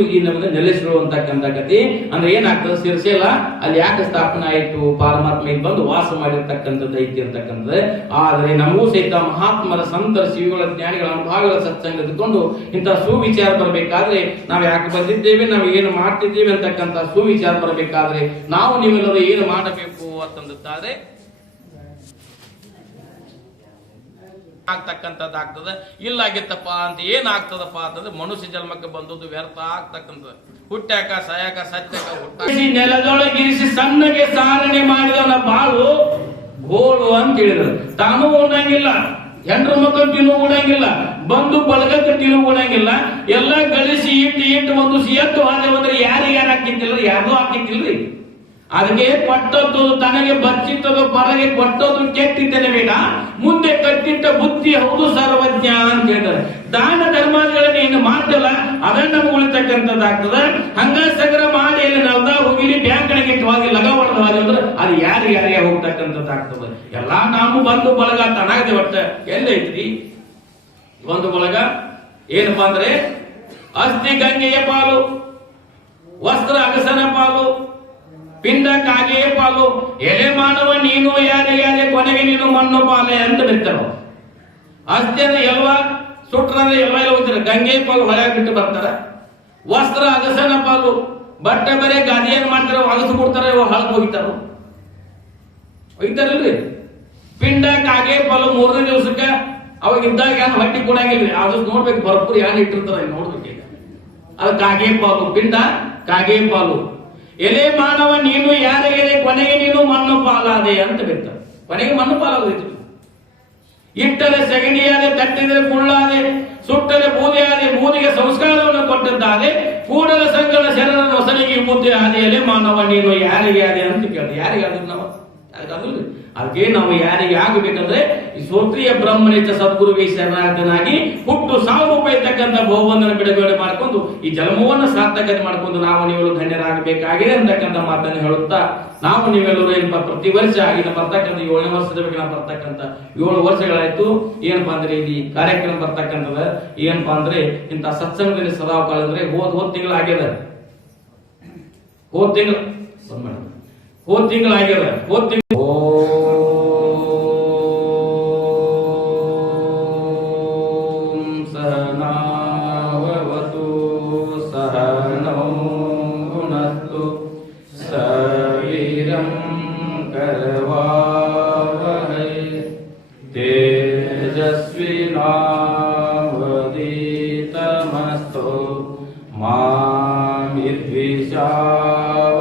ನೆಲೆಸಿರುವಂತಕ್ಕಂಥ ಕಥೆ. ಅಂದ್ರೆ ಏನಾಗ್ತದೆ? ಸಿರಸೇಲ ಅಲ್ಲಿ ಯಾಕೆ ಸ್ಥಾಪನೆ ಆಯಿತು? ಪರಮಾತ್ಮ ಇಲ್ಲಿ ಬಂದು ವಾಸ ಮಾಡಿರ್ತಕ್ಕಂಥದ್ದು ಐತಿ ಅಂತಕ್ಕಂಥದ್ದು. ಆದ್ರೆ ನಮಗೂ ಸಹಿತ ಮಹಾತ್ಮರ, ಸಂತರ, ಶಿವಿಗಳ, ಜ್ಞಾನಿಗಳ ಅನುಭವಗಳ ಸತ್ಸಂಗ ತೆಗೆದುಕೊಂಡು ಇಂಥ ಸುವಿಚಾರ ಬರಬೇಕಾದ್ರೆ ನಾವು ಯಾಕೆ ಬಂದಿದ್ದೇವೆ, ನಾವು ಏನು ಮಾಡ್ತಿದ್ದೇವೆ ಅಂತಕ್ಕಂಥ ಸುವಿಚಾರ ಬರಬೇಕಾದ್ರೆ ನಾವು ನೀವೆಲ್ಲರೂ ಏನು ಮಾಡಬೇಕು ಅಂತಂದಿದ್ದಾರೆ. ಆಗ್ತಕ್ಕಂಥದ್ದು ಆಗ್ತದೆ. ಇಲ್ಲಾಗಿತ್ತಪ್ಪ ಅಂತ ಏನಾಗ್ತದಪ್ಪ ಅಂತಂದ್ರೆ ಮನುಷ್ಯ ಜನ್ಮಕ್ಕೆ ಬಂದದ್ದು ವ್ಯರ್ಥ ಆಗ್ತಕ್ಕಂಥದ್ದು. ಹುಟ್ಟ್ಯಾಕ ಸಾಯಾಕ ಸತ್ಯಾಕ ಹುಟ್ಟ ನೆಲದೊಳಗಿರಿಸಿ ಸಣ್ಣಗೆ ಸಾರಣೆ ಮಾಡಿದವನ ಬಾಳು ಗೋಳು ಅಂತ ಹೇಳಿದ್ರು. ತಾನೂ ಉಣ್ಣಂಗಿಲ್ಲ, ಹೆಂಡ್ರ ಮಕ್ಕಳು ತಿನ್ನು ಉಣಂಗಿಲ್ಲ, ಬಂದು ಬಳಗಕ್ಕೆ ತಿನ್ನು ಉಣಂಗಿಲ್ಲ, ಎಲ್ಲ ಗಳಿಸಿ ಇಟ್ಟು ಒಂದು ಎತ್ತು ಹಾದೇವಂದ್ರೆ ಯಾರು ಹಾಕಿತ್ತಿಲ್ರಿ, ಯಾರ್ದು ಹಾಕಿತ್ತಿಲ್ರಿ. ಅದಕ್ಕೆ ಕೊಟ್ಟದ್ದು ತನಗೆ ಬಚ್ಚಿಟ್ಟದು ಪರಗೆ ಕೊಟ್ಟದ್ದು ಕೆಟ್ಟಿದ್ದೇನೆ ಬೇಡ, ಮುಂದೆ ಕಟ್ಟಿಟ್ಟ ಬುದ್ಧಿ ಹೌದು ಸರ್ವಜ್ಞ ಅಂತ ಹೇಳ್ತಾರೆ. ದಾನ ಧರ್ಮಾದಿಗಳನ್ನ ಏನು ಮಾಡ್ತಲ್ಲ ಅದನ್ನ ನಮ್ಗೆ ಉಳಿತಕ್ಕಂಥದ್ದಾಗ್ತದ. ಹಂಗ ಸಗರ ಮಾಡಿ ಎಲ್ಲ ನಲ್ದ ಹೋಗಿಲಿ ಬ್ಯಾಂಕ್ಗಳಿಗೆ ಇಟ್ಟವಾಗಿ ಲಗ ಹೊಡೆದವಾಗಿ ಅಂದ್ರೆ ಅದು ಯಾರಿಗೆ ಹೋಗ್ತಕ್ಕಂಥದ್ದಾಗ್ತದೆ. ಎಲ್ಲಾ ನಾವು ಬಂದು ಬಳಗ ತನಾಗದೆ ಒಟ್ಟ ಎಲ್ಲೈತ್ರಿ ಒಂದು ಬಳಗ ಏನಪ್ಪಾ ಅಂದ್ರೆ ಅಸ್ಥಿ ಗಂಗೆಯ ಪಾಲು, ವಸ್ತ್ರ ಅಗಸನ ಪಾಲು, ಪಿಂಡ ಕಾಗೆಯ ಪಾಲು, ಎಲೆ ಮಾನವ ನೀನು ಯಾರಿಗೆ ಕೊನೆಗೆ ನೀನು ಮಣ್ಣು ಪಾಲೆ ಅಂತ ಬಿಡ್ತಾರ. ಅಸ್ಥಿಯನ್ನ ಎಲ್ವ ಸುಟ್ರದ ಎಲ್ಲ ಹೋಗ್ತಾರೆ, ಗಂಗೆ ಪಾಲು ಹೊಳೆ ಬಿಟ್ಟು ಬರ್ತಾರ. ವಸ್ತ್ರ ಅಗಸನ ಪಾಲು, ಬಟ್ಟೆ ಬರೆ ಗಾದಿ ಏನ್ ಮಾಡ್ತಾರ, ಅಗಸು ಕೊಡ್ತಾರ, ಹಳಕ್ ಹೋಗಿತಾರ ಒಯ್ತಾರಲ್ರಿ. ಪಿಂಡ ಕಾಗೆ ಪಾಲು 3ನೇ ದಿವಸಕ್ಕೆ ಅವಾಗ ಇದ್ದಾಗ ಏನ್ ಹೊಟ್ಟಿ ಕೊಡಂಗಿಲ್ರಿ, ಅದು ನೋಡ್ಬೇಕು ಭರ್ಪೂರ್ ಏನ್ ಇಟ್ಟಿರ್ತಾರ ನೋಡ್ಬೇಕು. ಈಗ ಅದು ಕಾಗೆ ಪಾಲು, ಪಿಂಡ ಕಾಗೆ ಪಾಲು. ಎಲೆ ಮಾನವ ನೀನು ಯಾರಿಗೆ ಕೊನೆಗೆ ನೀನು ಮಣ್ಣು ಪಾಲಾದೆ ಅಂತ ಬಿಡ್ತಾರೆ. ಕೊನೆಗೆ ಮಣ್ಣು ಪಾಲಾಗೋಯ್ತು. ಇಟ್ಟರೆ ಸೆಗಣಿಯಾದೆ, ತಟ್ಟಿದರೆ ಕುಳ್ಳಾದೆ, ಸುಟ್ಟರೆ ಬೂದಿಯಾದೆ, ಬೂದಿಗೆ ಸಂಸ್ಕಾರವನ್ನು ಕೊಟ್ಟದ್ದಾದೆ, ಕೂಡಲ ಸಂಗಡ ಶರಣ ಹೊಸನಿಗೆ ಬುದ್ಧಿ ಆದೆ, ಎಲೆ ಮಾನವ ನೀನು ಯಾರಿಗೆ ಆದೆ ಅಂತ ಕೇಳಿದೆ. ಯಾರಿಗೆ ಆದ್ರೆ ನಾವು ಅದಲ್ಲ. ಅದಕ್ಕೆ ನಾವು ಯಾರಿಗೆ ಆಗಬೇಕಂದ್ರೆ ಈ ಶ್ರೋತ್ರಿಯ ಬ್ರಹ್ಮನಿಷ್ಠ ಸದ್ಗುರುವಿಗೆ ಶರಣಾರ್ಥನಾಗಿ ಹುಟ್ಟು ಸಾವು ಬೈತಕ್ಕಂಥ ಬಹುಬಂಧನ ಬಿಡುಗಡೆ ಮಾಡ್ಕೊಂಡು ಈ ಜನ್ಮವನ್ನು ಸಾರ್ಥಕತೆ ಮಾಡ್ಕೊಂಡು ನಾವು ನೀವೆಲ್ಲೂ ಧನ್ಯರಾಗಬೇಕಾಗಿದೆ ಅಂತಕ್ಕಂಥ ಮಾತನ್ನು ಹೇಳುತ್ತಾ, ನಾವು ನೀವೆಲ್ಲರೂ ಏನಪ್ಪಾ ಪ್ರತಿ ವರ್ಷ ಆಗಿನ ಬರ್ತಕ್ಕಂಥ 7ನೇ ವರ್ಷದ ಬಗ್ಗೆ ಬರ್ತಕ್ಕಂಥ 7 ವರ್ಷಗಳಾಯ್ತು. ಏನಪ್ಪಾ ಅಂದ್ರೆ ಇಲ್ಲಿ ಕಾರ್ಯಕ್ರಮ ಬರ್ತಕ್ಕಂಥದ ಏನಪ್ಪಾ ಅಂದ್ರೆ ಇಂಥ ಸತ್ಸಂಗದಲ್ಲಿ ಸದಾವಕಾಲ ಅಂದ್ರೆ ಹೋದ್ ತಿಂಗಳು ಆಗ್ಯದ, ಹೋದ್ ತಿಂಗಳಾಗ್ಯದ. ಸಹನಾವತು ಸಹನೌ ಭುನಕ್ತು ಸವೀರಂ ಕರವಾವಹೈ ತೇಜಸ್ವಿನಾವಧೀತಮಸ್ತೋ ಮಾ ವಿದ್ವಿಷಾವಹೈ.